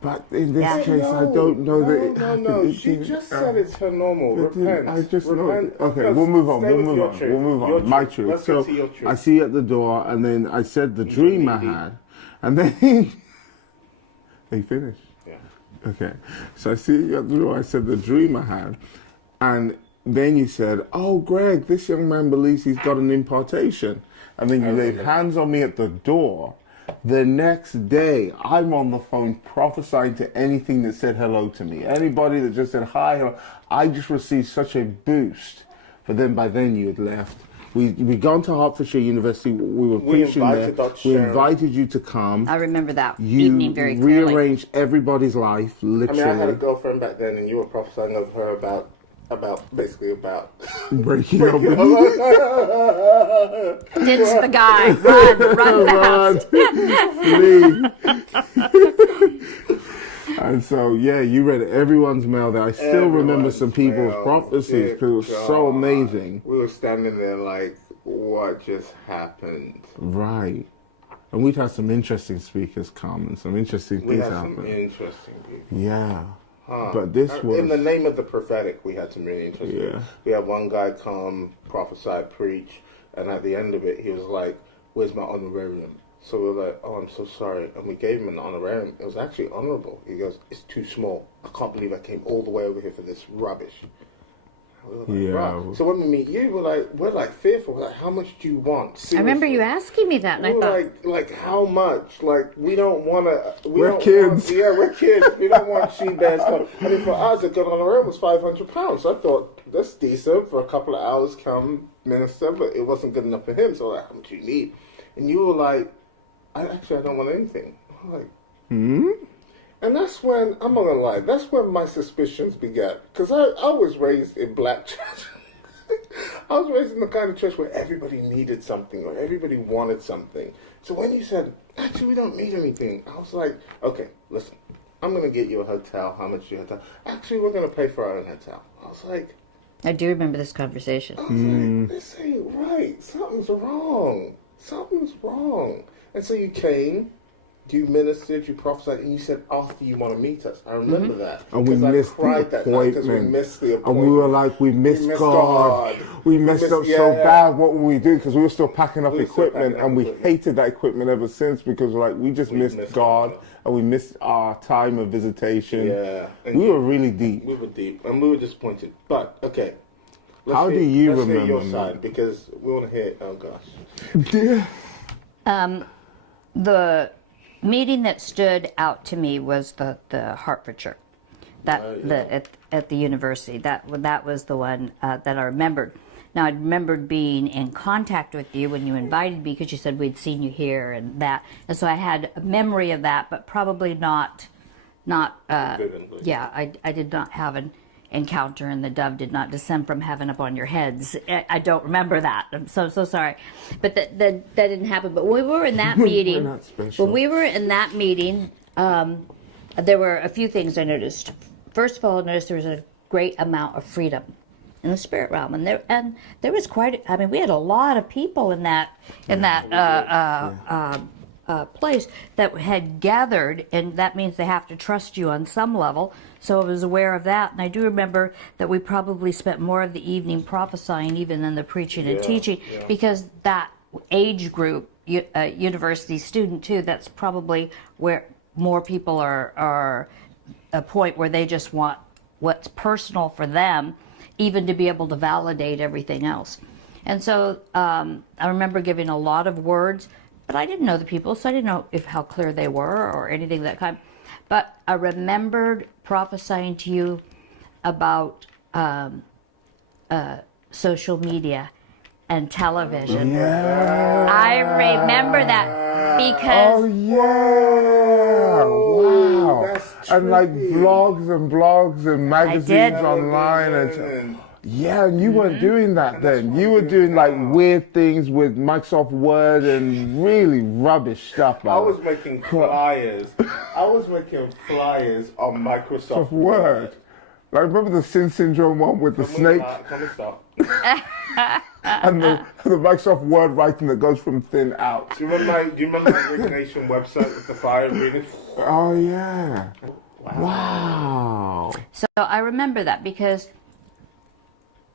But in this Yeah. case, I don't know that it happened. No. It She didn't- just said it's her normal. It didn't- Repent. I just know. Repent. Okay, No, we'll move on. stay We'll with move your on. truth. We'll move Your on. My truth. truth. Let's So get to your truth. I see you at the door, and then I said the You're dream I needy. had, and then they finished. Yeah. Okay, so I see you at the door. I said the dream I had, and then you said, "Oh, Greg, this young man believes he's got an impartation," and then you laid hands on me at the door. The next day, I'm on the phone prophesying to anything that said hello to me. Anybody that just said hi, hello. I just received such a boost. But then by then you had left. We gone to Hertfordshire University. We were preaching there. invited Dr. We Sharon. invited you to come. I remember that You evening very clearly. rearranged everybody's life, I literally. mean, I had a girlfriend back then, and you were prophesying of her about breaking up. Ditch the guy. Run fast. Flee. And so, yeah, you read everyone's mail there. I still remember some people's prophecies because it was so amazing. We were standing there like, what just happened? Right. And we'd had some interesting speakers come and some interesting We things had some happen. interesting people. Yeah. But this was... In the name of the prophetic, we had some really interesting. Yeah. We had one guy come, prophesy, preach, and at the end of it, he was like, "Where's my honorarium?" So we were like, "Oh, I'm so sorry," and we gave him an honorarium. It was actually honorable. He goes, "It's too small. I can't believe I came all the way over here for this rubbish." We were like, Yeah. "Wow." So when we meet you, we're like fearful. We're like, "How much do you want?" I remember you asking me that, and I We were thought, like how much? Like we don't want to. We're kids. We're kids. We don't want she bears come. I mean, for us, a good honorarium was £500. So I thought that's decent for a couple of hours, come minister, but it wasn't good enough for him. So like, how much do you need? And you were like, I don't want anything. I'm like, And that's when, I'm not gonna lie, that's when my suspicions began. Because I was raised in black church. I was raised in the kind of church where everybody needed something or everybody wanted something. So when you said, actually, we don't need anything, I was like, okay, listen, I'm going to get you a hotel. How much is your hotel? Actually, we're going to pay for our own hotel. I was like, I do remember this conversation. I was like, this ain't right. Something's wrong. Something's wrong. And so you came, you ministered, you prophesied, and you said, after you want to meet us. I remember that. And we missed the appointment. We missed the appointment. And we were like, we missed God. We messed up so bad. What were we doing? Because we were still packing up equipment, and we hated that equipment ever since because we're like, we missed God, and we missed our time of visitation. Yeah. And we were really deep. We were deep, and we were disappointed. But, okay. How do you remember? Let's hear your side, because we want to hear, oh gosh. Yeah. The meeting that stood out to me was the Hertfordshire, at the university. That was the one that I remembered. Now I remembered being in contact with you when you invited me because you said we'd seen you here and that, and so I had a memory of that, but probably not. Vividly. Yeah, I did not have an encounter, and the dove did not descend from heaven upon your heads. I don't remember that. I'm so sorry, but that didn't happen. But when we were in that meeting, We're not special. when we were in that meeting, there were a few things I noticed. First of all, I noticed there was a great amount of freedom in the spirit realm, and there was quite. I mean, we had a lot of people in that place that had gathered, and that means they have to trust you on some level. So I was aware of that, and I do remember that we probably spent more of the evening prophesying even than the preaching and teaching, because that age group, university student too, that's probably where more people are a point where they just want what's personal for them, even to be able to validate everything else. And so I remember giving a lot of words, but I didn't know the people, so I didn't know how clear they were or anything of that kind. But I remembered prophesying to you about social media and television. Yeah. I remember that because... Oh, yeah. Wow. That's And like trippy. vlogs and magazines did. online. And yeah, and you weren't doing that then. You were doing like weird things with Microsoft Word and really rubbish stuff. I was making flyers. On Microsoft Word. Like, remember the Sin Syndrome one with the snake? Come and stop. And the Microsoft Word writing that goes from thin out. Do you remember my Rick Nation website with the fire reading? Oh, yeah. Wow. So I remember that because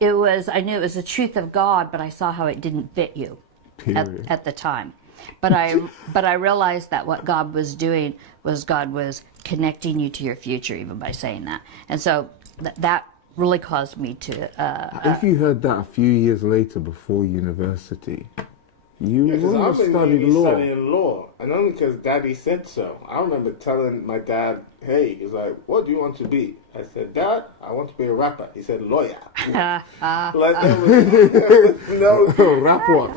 I knew it was the truth of God, but I saw how it didn't fit you at the time. But I realized that what God was doing was God was connecting you to your future, even by saying that. And so that really caused me to... if you heard that a few years later before university, you would have studied law. Studying law, and only because Daddy said so. I remember telling my dad, "Hey," he's like, "What do you want to be?" I said, "Dad, I want to be a rapper." He said, "Lawyer." Like there was no Rap what?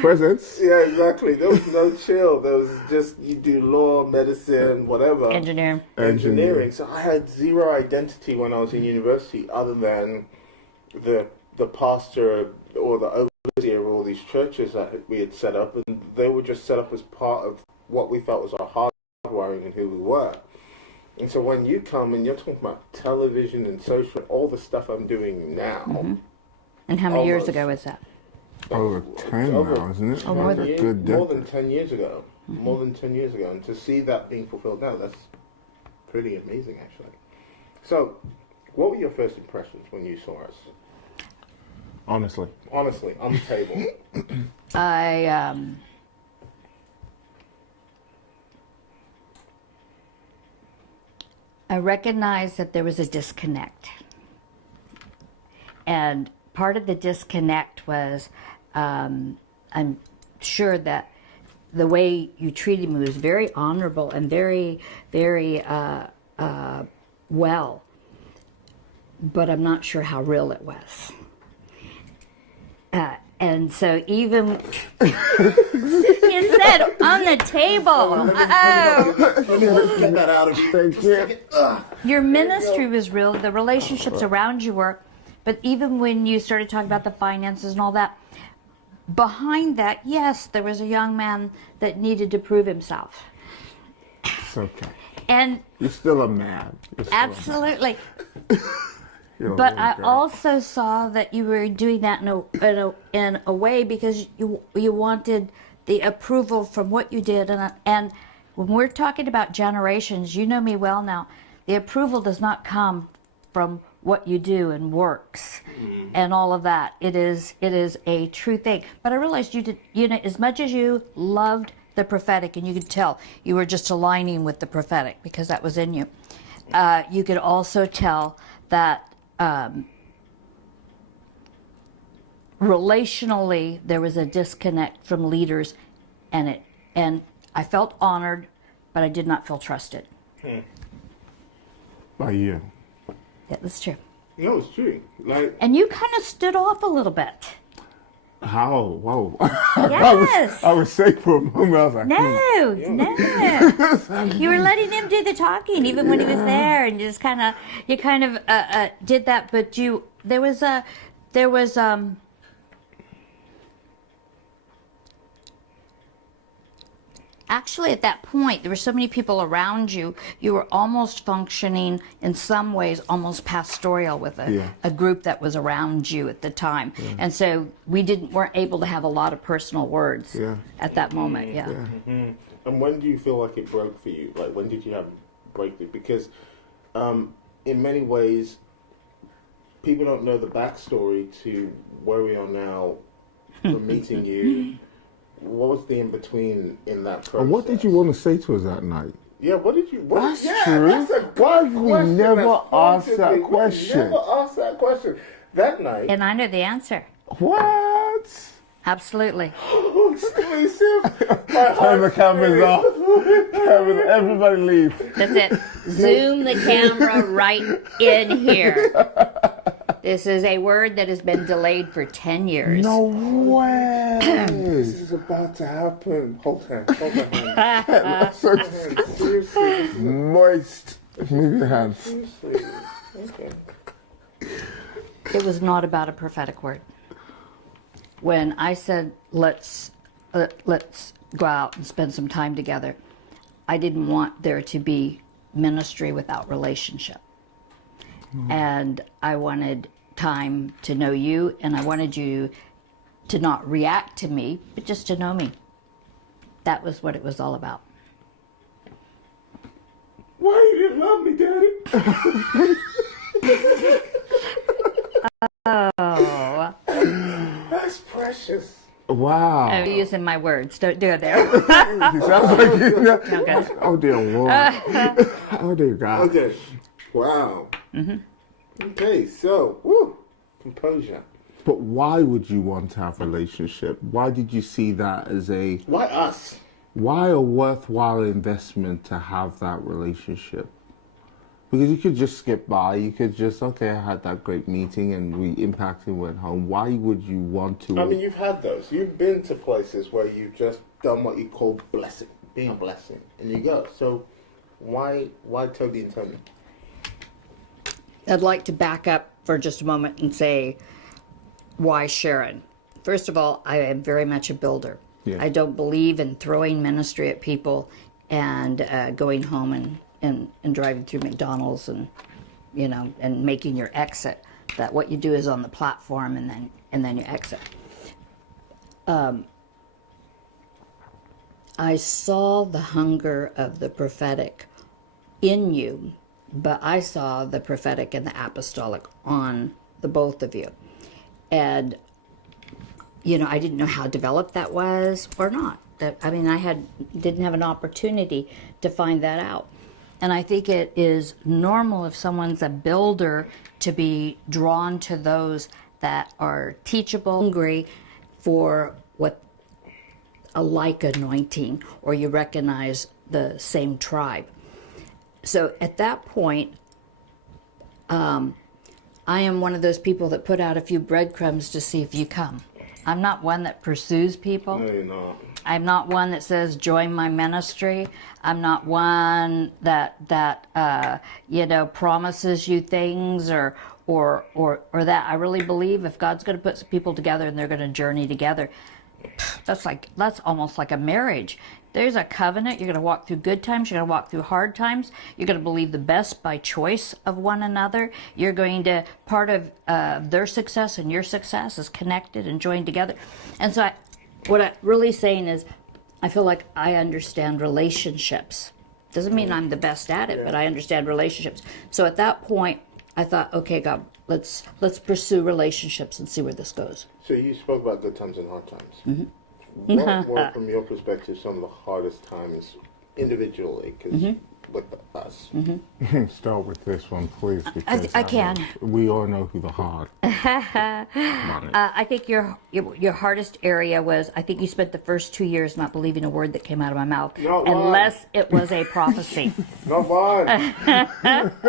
Presents? Yeah, exactly. There was no chill. There was just you do law, medicine, whatever. Engineering. So I had zero identity when I was in university, other than the pastor or the overseer of all these churches that we had set up, and they were just set up as part of what we felt was our hardwiring and who we were. And so when you come and you're talking about television and social, all the stuff I'm doing now. Mm-hmm. And how many years ago was that? Over 10 now, isn't it? More Like a good than 10 years ago. Mm-hmm. More than 10 years ago. And to see that being fulfilled now, that's pretty amazing, actually. So, what were your first impressions when you saw us? Honestly, on the table. I recognized that there was a disconnect. And part of the disconnect was, I'm sure that the way you treated me was very honorable and very, very well. But I'm not sure how real it was. And so even you said on the table. Get that out of here. Your ministry was real. The relationships around you were. But even when you started talking about the finances and all that, behind that, yes, there was a young man that needed to prove himself. it's okay. And You're still a man. absolutely. But I also saw that you were doing that in a way because you wanted the approval from what you did, and when we're talking about generations, you know me well now. The approval does not come from what you do and works and all of that. It is a true thing. But I realized you did, as much as you loved the prophetic, and you could tell you were just aligning with the prophetic because that was in you. You could also tell that relationally there was a disconnect from leaders, and I felt honored, but I did not feel trusted. By you. Yeah, that's true. No, it's true. Like, And you kind of stood off a little bit. How? Whoa. Yes. I was sick for a moment. I was like, No. You were letting him do the talking, even when he was there, and you kind of did that. But there was actually, at that point, there were so many people around you, you were almost functioning in some ways almost pastoral with a group that was around you at the time. Yeah. And so we weren't able to have a lot of personal words at that moment. Yeah. Mm-hmm. And when do you feel like it broke for you? Like, when did you have a breakthrough? Because in many ways, people don't know the backstory to where we are now from meeting you. What was the in-between in that process? And what did you want to say to us that night? Yeah, what did you... That's true. That's a Why have we never asked that question? We never asked that question. That night... And I know the answer. What? Absolutely. Exclusive. Turn the cameras off. Everybody leave. That's it. Zoom the camera right in here. This is a word that has been delayed for 10 years. No way. This is about to happen. Hold hand. Seriously. Moist. Move your hands. Seriously. Okay. It was not about a prophetic word. When I said, let's go out and spend some time together, I didn't want there to be ministry without relationship. And I wanted time to know you, and I wanted you to not react to me, but just to know me. That was what it was all about. Why you didn't love me, Daddy? Oh. That's precious. Wow. I'm using my words. Don't do it there. It sounds like you know. Okay. Oh dear Lord. Oh dear God. Okay. Wow. Mm-hmm. Okay, so, composure. But why would you want to have a relationship? Why did you see that as Why us? why a worthwhile investment to have that relationship? Because you could just skip by. You could just, okay, I had that great meeting and we impacted and went home. Why would you want to? I mean, you've had those. You've been to places where you've just done what you call blessing, being a blessing, and you go. So why Tobi and Tomi? I'd like to back up for just a moment and say, why Sharon? First of all, I am very much a builder. Yeah. I don't believe in throwing ministry at people and going home and driving through McDonald's and making your exit. That what you do is on the platform and then you exit. I saw the hunger of the prophetic in you, but I saw the prophetic and the apostolic on the both of you. And, I didn't know how developed that was or not. I didn't have an opportunity to find that out. And I think it is normal if someone's a builder to be drawn to those that are teachable, hungry for what a like anointing, or you recognize the same tribe. So at that point, I am one of those people that put out a few breadcrumbs to see if you come. I'm not one that pursues people. No, you're not. I'm not one that says, join my ministry. I'm not one that promises you things or that. I really believe if God's going to put some people together and they're going to journey together, that's almost like a marriage. There's a covenant. You're going to walk through good times. You're going to walk through hard times. You're going to believe the best by choice of one another. You're going to, part of their success and your success is connected and joined together. And so what I'm really saying is, I feel like I understand relationships. Doesn't mean I'm the best at it, but I understand relationships. So at that point, I thought, okay, God, let's pursue relationships and see where this goes. So you spoke about good times and hard times. What were, from your perspective, some of the hardest times individually? Because with us, Start with this one, please. Because I can. We all know who the hard. I think your hardest area was, I think you spent the first 2 years not believing a word that came out of my mouth, Not unless it was a prophecy. not one. Do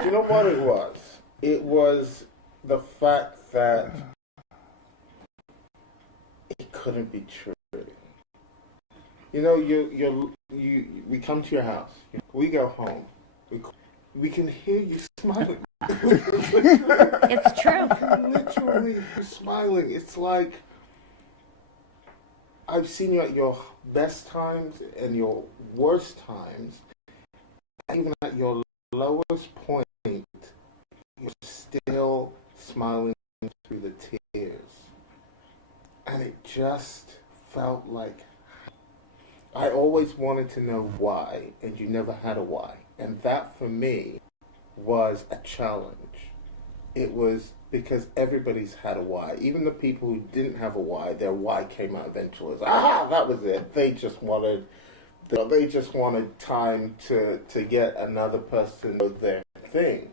you know what it was? It was the fact that it couldn't be true. You know, we come to your house. We go home. We can hear you smiling. It's true. Literally smiling. It's like I've seen you at your best times and your worst times. Even at your lowest point, you're still smiling through the tears. And it just felt like I always wanted to know why, and you never had a why. And that, for me, was a challenge. It was because everybody's had a why. Even the people who didn't have a why, their why came out eventually. It was, that was it. They just wanted time to get another person to do their thing.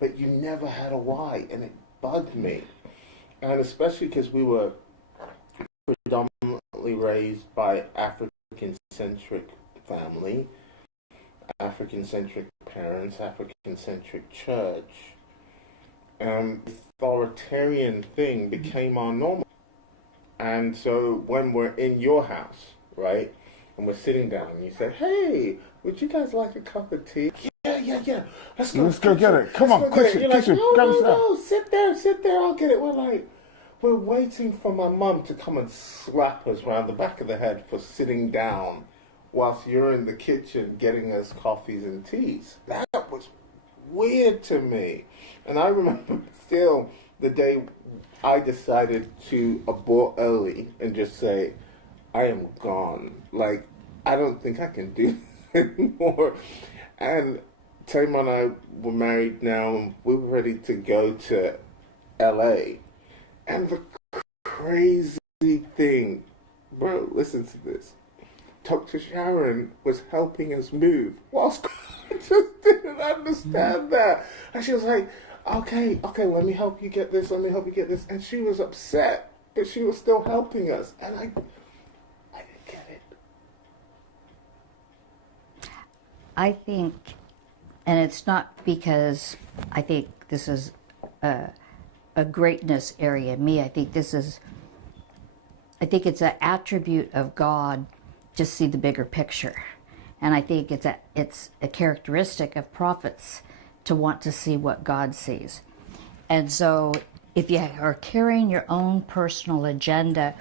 But you never had a why, and it bugged me. And especially because we were predominantly raised by African-centric family, African-centric parents, African-centric church. The authoritarian thing became our normal. And so when we're in your house, right, and we're sitting down, and you say, hey, would you guys like a cup of tea? Yeah. Let's go get it. Come on, kitchen. You're like, no, sit there, I'll get it. We're waiting for my mum to come and slap us round the back of the head for sitting down whilst you're in the kitchen getting us coffees and teas. That was weird to me. And I remember still the day I decided to abort early and just say, I am gone. Like, I don't think I can do this anymore. And Taima and I were married now, and we were ready to go to LA. And the crazy thing, bro, listen to this. Dr. Sharon was helping us move whilst I just didn't understand that. And she was like, okay, let me help you get this, And she was upset, but she was still helping us. And I didn't get it. I think, and it's not because I think this is a greatness area in me. I think it's an attribute of God to see the bigger picture. And I think it's a characteristic of prophets to want to see what God sees. And so if you are carrying your own personal agenda,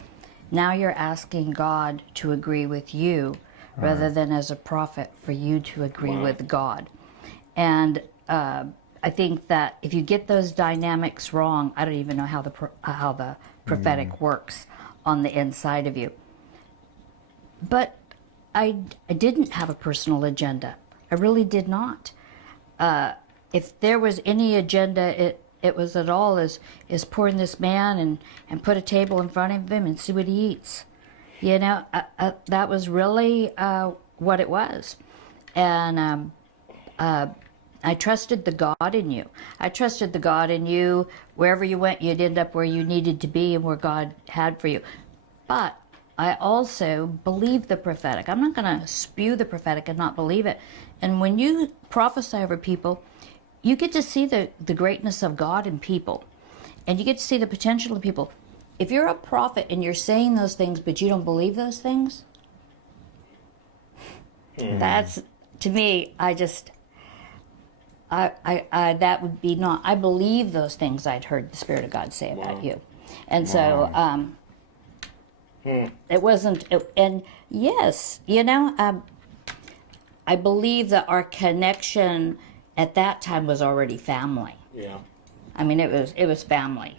now you're asking God to agree with you rather than as a prophet for you to agree with God. And I think that if you get those dynamics wrong, I don't even know how the prophetic works on the inside of you. But I didn't have a personal agenda. I really did not. If there was any agenda, it was at all is pouring this man and put a table in front of him and see what he eats. You know, that was really what it was. And I trusted the God in you. I trusted the God in you. Wherever you went, you'd end up where you needed to be and where God had for you. But I also believe the prophetic. I'm not going to spew the prophetic and not believe it. And when you prophesy over people, you get to see the greatness of God in people. And you get to see the potential of people. If you're a prophet and you're saying those things, but you don't believe those things, that's, to me, that would be not. I believe those things I'd heard the Spirit of God say about you, and so It wasn't, and yes, I believe that our connection at that time was already family. Yeah. I mean, it was family.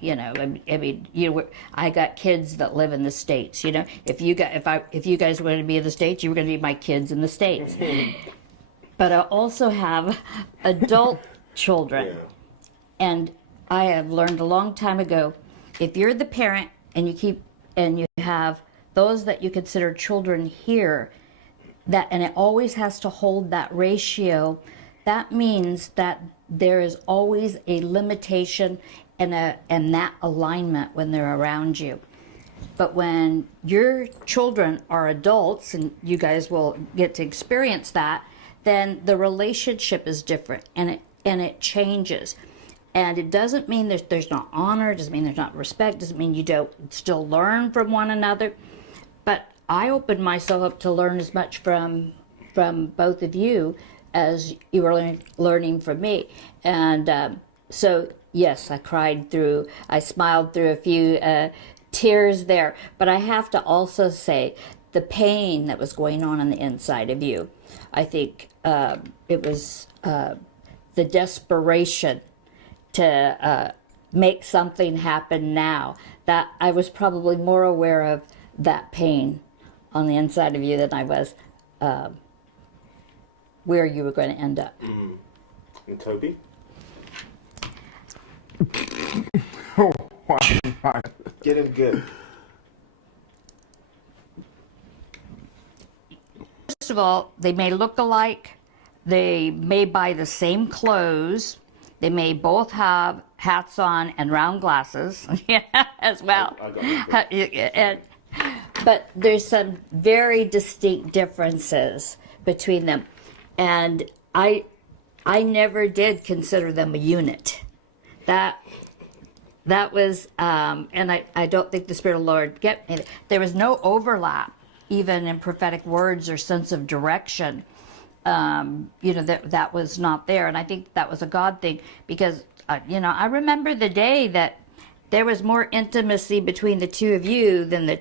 I got kids that live in the States. If you guys wanted to be in the States, you were going to be my kids in the States. But I also have adult children, and I have learned a long time ago, if you're the parent and you have those that you consider children here, and it always has to hold that ratio. That means that there is always a limitation and that alignment when they're around you. But when your children are adults, and you guys will get to experience that, then the relationship is different, and it changes. And it doesn't mean there's not honor, it doesn't mean there's not respect, doesn't mean you don't still learn from one another. But I opened myself up to learn as much from both of you as you were learning from me. And so, yes, I smiled through a few tears there. But I have to also say, the pain that was going on the inside of you, I think it was the desperation to make something happen now, that I was probably more aware of that pain on the inside of you than I was where you were going to end up. And Tobi? Oh, my. Get him good. First of all, they may look alike. They may buy the same clothes. They may both have hats on and round glasses as well. But there's some very distinct differences between them. And I never did consider them a unit. That was, and I don't think the Spirit of the Lord get me. There was no overlap, even in prophetic words or sense of direction. That was not there. And I think that was a God thing, because, I remember the day that there was more intimacy between the two of you than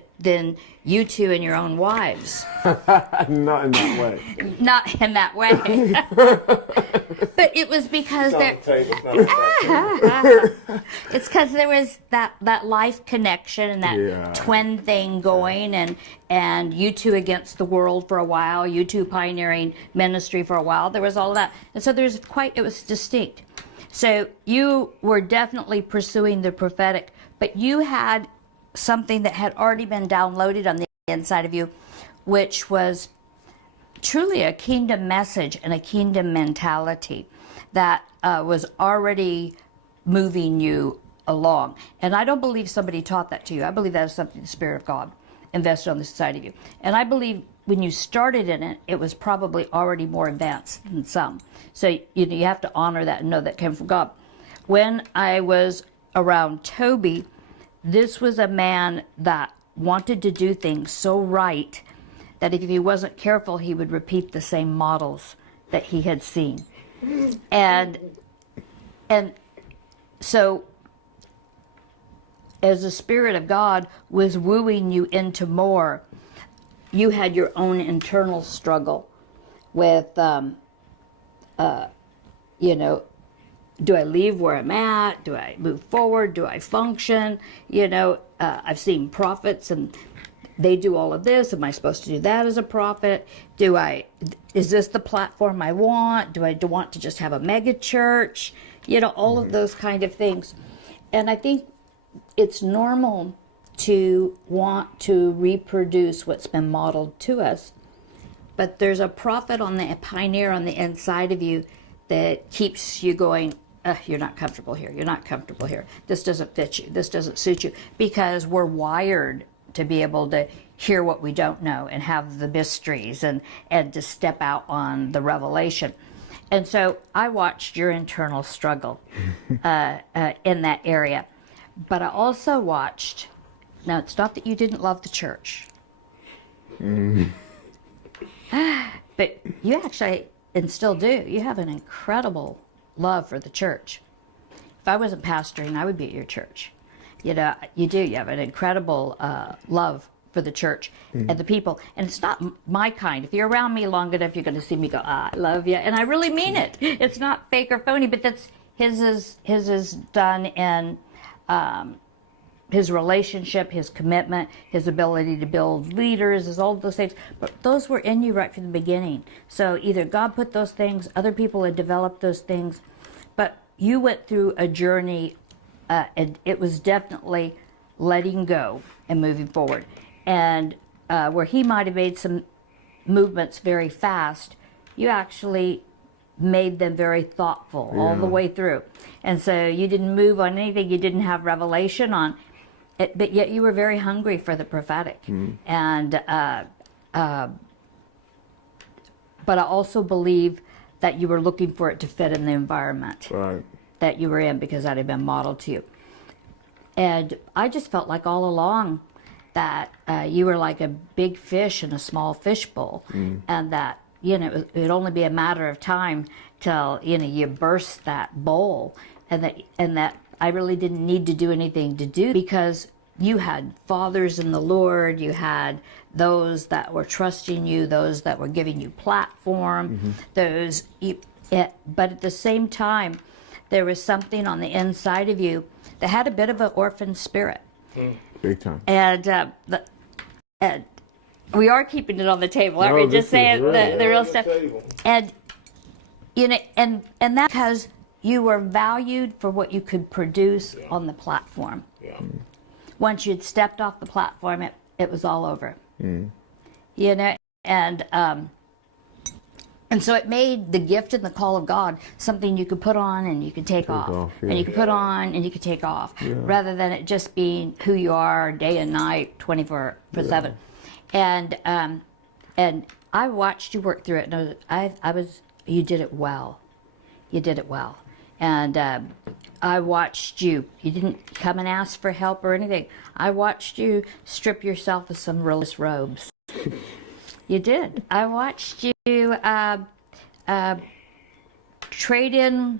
you two and your own wives. Not in that way. Not in that way. But it was because it's because there was that life connection and that twin thing going, and you two against the world for a while, you two pioneering ministry for a while. There was all of that. And so it was distinct. So you were definitely pursuing the prophetic, but you had something that had already been downloaded on the inside of you, which was truly a kingdom message and a kingdom mentality that was already moving you along. And I don't believe somebody taught that to you. I believe that is something the Spirit of God invested on the side of you. And I believe when you started in it, it was probably already more advanced than some. So you have to honor that and know that came from God. When I was around Tobi, this was a man that wanted to do things so right that if he wasn't careful, he would repeat the same models that he had seen. And so as the Spirit of God was wooing you into more, you had your own internal struggle with, do I leave where I'm at? Do I move forward? Do I function? I've seen prophets and they do all of this. Am I supposed to do that as a prophet? Is this the platform I want? Do I want to just have a mega church? All of those kind of things. And I think it's normal to want to reproduce what's been modeled to us. But there's a prophet a pioneer on the inside of you that keeps you going, you're not comfortable here. You're not comfortable here. This doesn't fit you. This doesn't suit you. Because we're wired to be able to hear what we don't know and have the mysteries and to step out on the revelation. And so I watched your internal struggle in that area. But I also watched, now it's not that you didn't love the church. But you actually, and still do, you have an incredible love for the church. If I wasn't pastoring, I would be at your church. You do. You have an incredible love for the church and the people. And it's not my kind. If you're around me long enough, you're going to see me go, I love you. And I really mean it. It's not fake or phony, but that's his is done in his relationship, his commitment, his ability to build leaders, is all of those things. But those were in you right from the beginning. So either God put those things, other people had developed those things, but you went through a journey, and it was definitely letting go and moving forward. And where he might have made some movements very fast, you actually made them very thoughtful all the way through. And so you didn't move on anything you didn't have revelation on, but yet you were very hungry for the prophetic. And but I also believe that you were looking for it to fit in the environment that you were in, because that had been modeled to you. And I just felt like all along that you were like a big fish in a small fishbowl, and that, you know, it would only be a matter of time till, you know, you burst that bowl, and that I really didn't need to do anything to do, because you had fathers in the Lord, you had those that were trusting you, those that were giving you platform, but at the same time, there was something on the inside of you that had a bit of an orphan spirit. Big time. And we are keeping it on the table, aren't we? Just saying the real stuff. And you know, and that because you were valued for what you could produce on the platform. Once you'd stepped off the platform, it was all over. You know, and so it made the gift and the call of God something you could put on and you could take off. And you could put on and you could take off, rather than it just being who you are day and night, 24/7. And I watched you work through it, and you did it well. You did it well. And I watched you. You didn't come and ask for help or anything. I watched you strip yourself of some religious robes. You did. I watched you trade in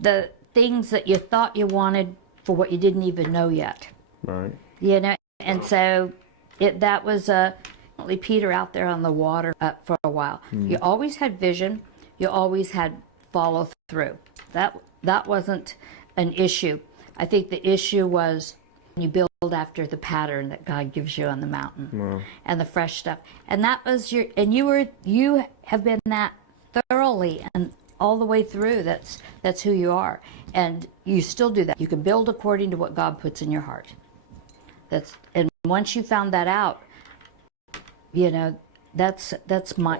the things that you thought you wanted for what you didn't even know yet. Right. You know, and so that was Peter out there on the water for a while. You always had vision. You always had follow through. That wasn't an issue. I think the issue was you build after the pattern that God gives you on the mountain, and the fresh stuff. And that was you have been that thoroughly and all the way through. That's who you are, and you still do that. You can build according to what God puts in your heart. And once you found that out, you know,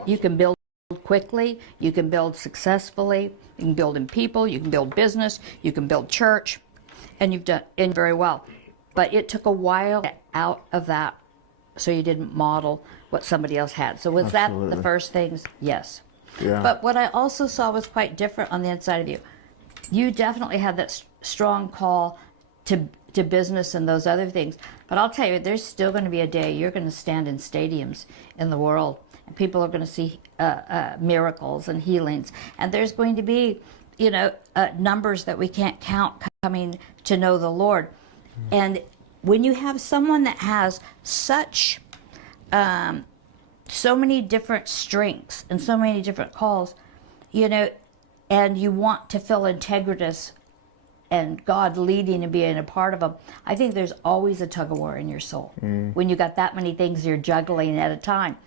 you can build quickly, you can build successfully, you can build in people, you can build business, you can build church, and you've done it very well. But it took a while to get out of that, so you didn't model what somebody else had. So was that the first things? Yes. Yeah. But what I also saw was quite different on the inside of you. You definitely had that strong call to business and those other things. But I'll tell you, there's still going to be a day you're going to stand in stadiums in the world, and people are going to see miracles and healings. And there's going to be, you know, numbers that we can't count coming to know the Lord. And when you have someone that has such so many different strengths and so many different calls, you know, and you want to feel integritous and God leading and being a part of them, I think there's always a tug of war in your soul when you got that many things you're juggling at a time.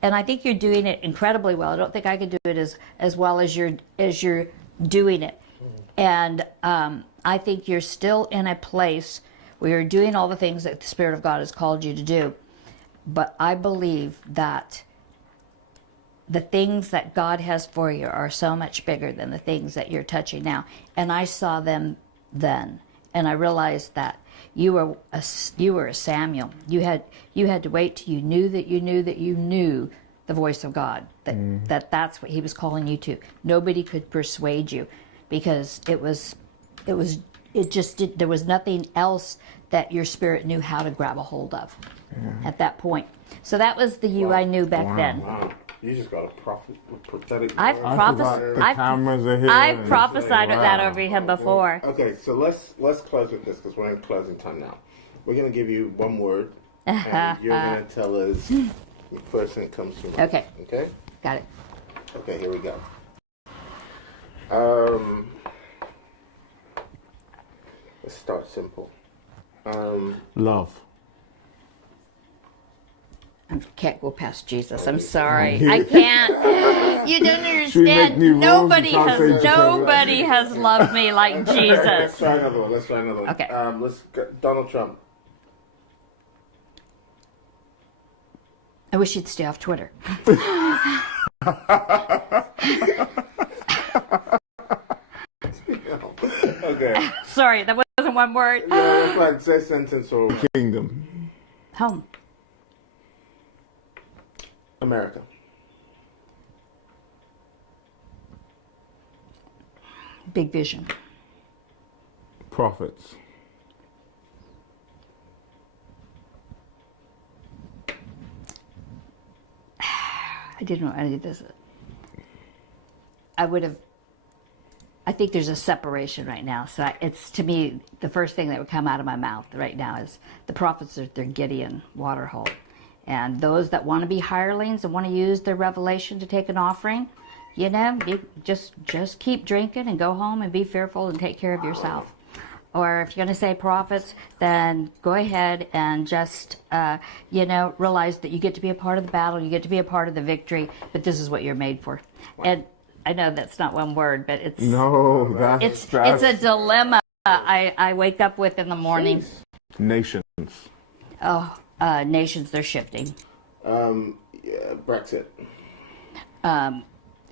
And I think you're doing it incredibly well. I don't think I could do it as well as you're doing it. And I think you're still in a place where you're doing all the things that the Spirit of God has called you to do. But I believe that the things that God has for you are so much bigger than the things that you're touching now. And I saw them then, and I realized that you were a Samuel. You had to wait till you knew that you knew that you knew the voice of God. That's what He was calling you to. Nobody could persuade you, because there was nothing else that your spirit knew how to grab a hold of at that point. So that was the you I knew back then. Wow. You just got a prophetic. I've prophesied that over him before. Okay, so let's close with this, because we're in closing time now. We're going to give you one word, and you're going to tell us the first thing that comes to mind. Okay. Okay? Got it. Okay, here we go. Let's start simple. Love. I can't go past Jesus. I'm sorry. I can't. You don't Should we make understand. new rules? Nobody You can't say has Jesus. nobody has loved me like Let's Jesus. try another one. Okay. Let's go. Donald Trump. I wish you'd stay off Twitter. Okay. Sorry, that wasn't one word. Yeah, that's fine. Say sentence or Kingdom. Home. America. Big vision. Prophets. I didn't know any of this. I think there's a separation right now. So it's, to me, the first thing that would come out of my mouth right now is the prophets are their Gideon waterhole. And those that want to be hirelings and want to use their revelation to take an offering, you just keep drinking and go home and be fearful and take care of yourself. Or if you're going to say prophets, then go ahead and just, realize that you get to be a part of the battle, you get to be a part of the victory, but this is what you're made for. Wow. And I know that's not one word, but it's it's a dilemma I wake up with in the morning. Nations. Oh, nations, they're shifting. Brexit.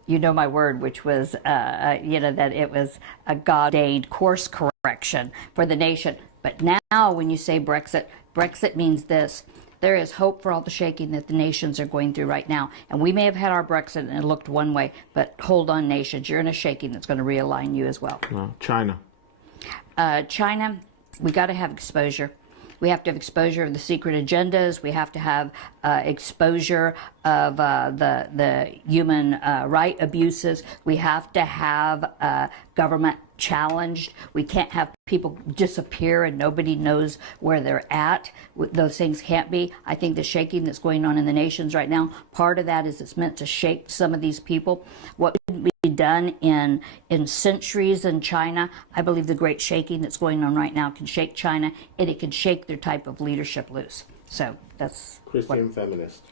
You know my word, which was, that it was a God-ordained course correction for the nation. But now when you say Brexit, Brexit means this. There is hope for all the shaking that the nations are going through right now. And we may have had our Brexit and it looked one way, but hold on, nations. You're in a shaking that's going to realign you as well. China. China, we got to have exposure. We have to have exposure of the secret agendas. We have to have exposure of the human right abuses. We have to have government challenged. We can't have people disappear and nobody knows where they're at. Those things can't be. I think the shaking that's going on in the nations right now, part of that is it's meant to shake some of these people. What would be done in centuries in China, I believe the great shaking that's going on right now can shake China, and it can shake their type of leadership loose. So that's Christian feminist.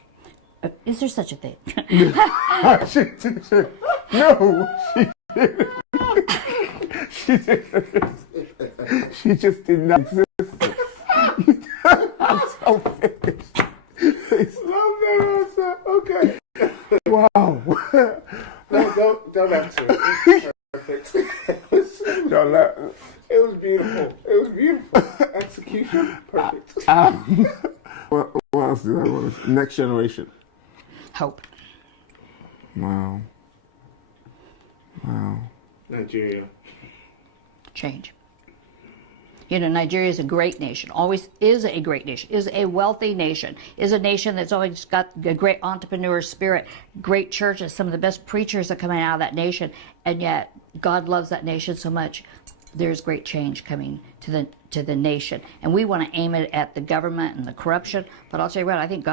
Is there such a thing? No, she just did not exist. So finished. Love that answer. Okay. Wow. No, don't answer it. It's perfect. Don't let. It was beautiful. It was beautiful. Execution, perfect. What else did I want to say? Next generation. Hope. Wow. Nigeria. Change. Nigeria is a great nation, always is a great nation, is a wealthy nation, is a nation that's always got a great entrepreneur spirit, great churches, some of the best preachers are coming out of that nation, and yet God loves that nation so much. There's great change coming to the nation, and we want to aim it at the government and the corruption. But I'll tell you what, I think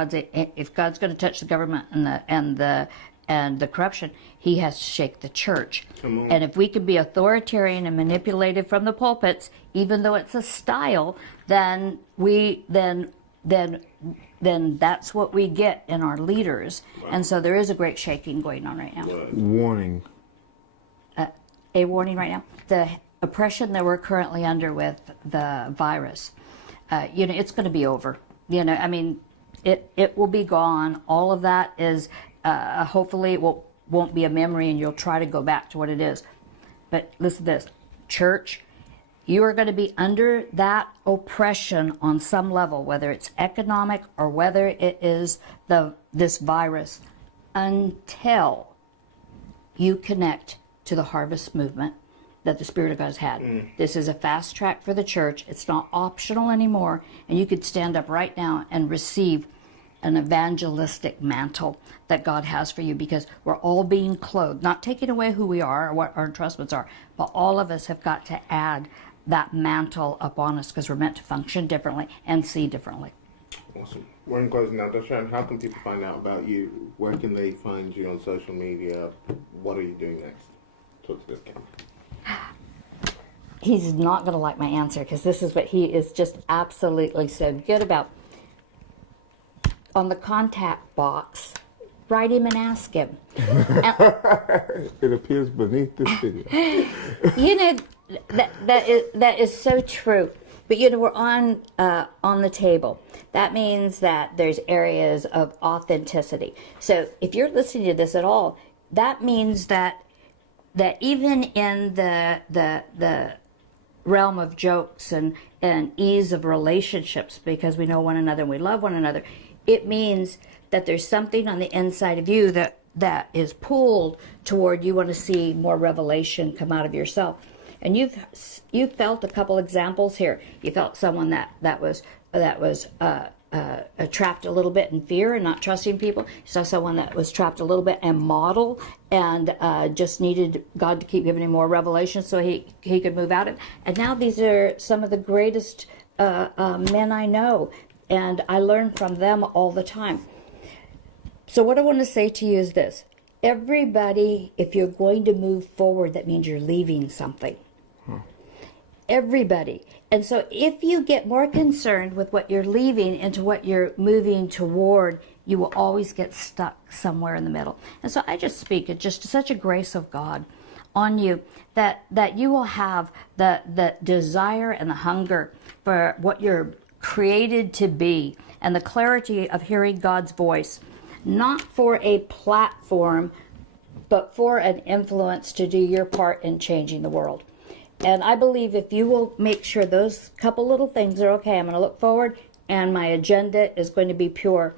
if God's going to touch the government and the corruption, He has to shake the church. And if we can be authoritarian and manipulative from the pulpits, even though it's a style, then that's what we get in our leaders. Wow. And so there is a great shaking going on right now. Warning. A warning right now. The oppression that we're currently under with the virus, it's going to be over. It will be gone. All of that is, hopefully it won't be a memory and you'll try to go back to what it is. But listen to this, church, you are going to be under that oppression on some level, whether it's economic or whether it is this virus, until you connect to the harvest movement that the Spirit of God has had. This is a fast track for the church. It's not optional anymore. And you could stand up right now and receive an evangelistic mantle that God has for you, because we're all being clothed, not taking away who we are or what our entrustments are, but all of us have got to add that mantle upon us because we're meant to function differently and see differently. Awesome. We're in closing now. Sharon, how can people find out about you? Where can they find you on social media? What are you doing next? Talk to this camera. He's not going to like my answer because this is what he is just absolutely so good about. On the contact box, write him and ask him. It appears beneath this video. You know, that is so true. But you know, we're on the table. That means that there's areas of authenticity. So if you're listening to this at all, that means that even in the realm of jokes and ease of relationships, because we know one another and we love one another, it means that there's something on the inside of you that is pulled toward you want to see more revelation come out of yourself. And you've felt a couple examples here. You felt someone that was trapped a little bit in fear and not trusting people. You saw someone that was trapped a little bit in model and just needed God to keep giving him more revelation so he could move out of it. And now these are some of the greatest men I know, and I learn from them all the time. So what I want to say to you is this. Everybody, if you're going to move forward, that means you're leaving something. Everybody. And so if you get more concerned with what you're leaving into what you're moving toward, you will always get stuck somewhere in the middle. And so I just speak it just such a grace of God on you that you will have the desire and the hunger for what you're created to be and the clarity of hearing God's voice, not for a platform, but for an influence to do your part in changing the world. And I believe if you will make sure those couple little things are okay, I'm going to look forward and my agenda is going to be pure,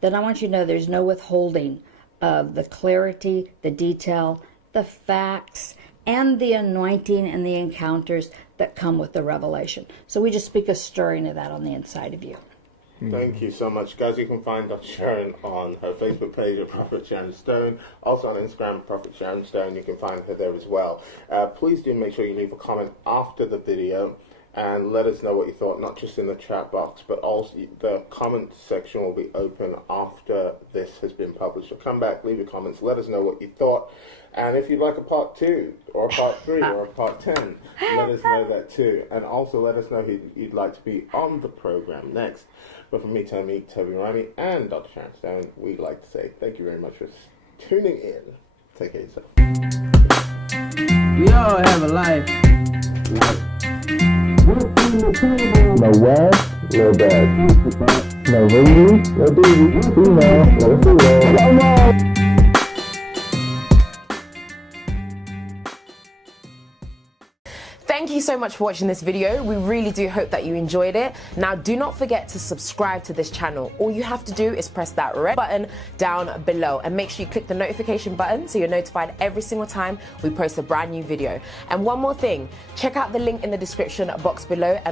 then I want you to know there's no withholding of the clarity, the detail, the facts, and the anointing and the encounters that come with the revelation. So we just speak a stirring of that on the inside of you. Thank you so much, guys. You can find Dr. Sharon on her Facebook page at Prophet Sharon Stone. Also on Instagram, Prophet Sharon Stone. You can find her there as well. Please do make sure you leave a comment after the video and let us know what you thought, not just in the chat box, but also the comment section will be open after this has been published. So come back, leave your comments, let us know what you thought. And if you'd like a part 2 or a part 3 or a part 10, let us know that too. And also let us know who you'd like to be on the program next. But for me, Tobi Arayomi, and Dr. Sharon Stone, we'd like to say thank you very much for tuning in. Take care of yourself. We all have a life. No wag, no bad. No ringy, no doozy, female, no female, no no. Thank you so much for watching this video. We really do hope that you enjoyed it. Now, do not forget to subscribe to this channel. All you have to do is press that red button down below and make sure you click the notification button so you're notified every single time we post a brand new video. And one more thing, check out the link in the description box below and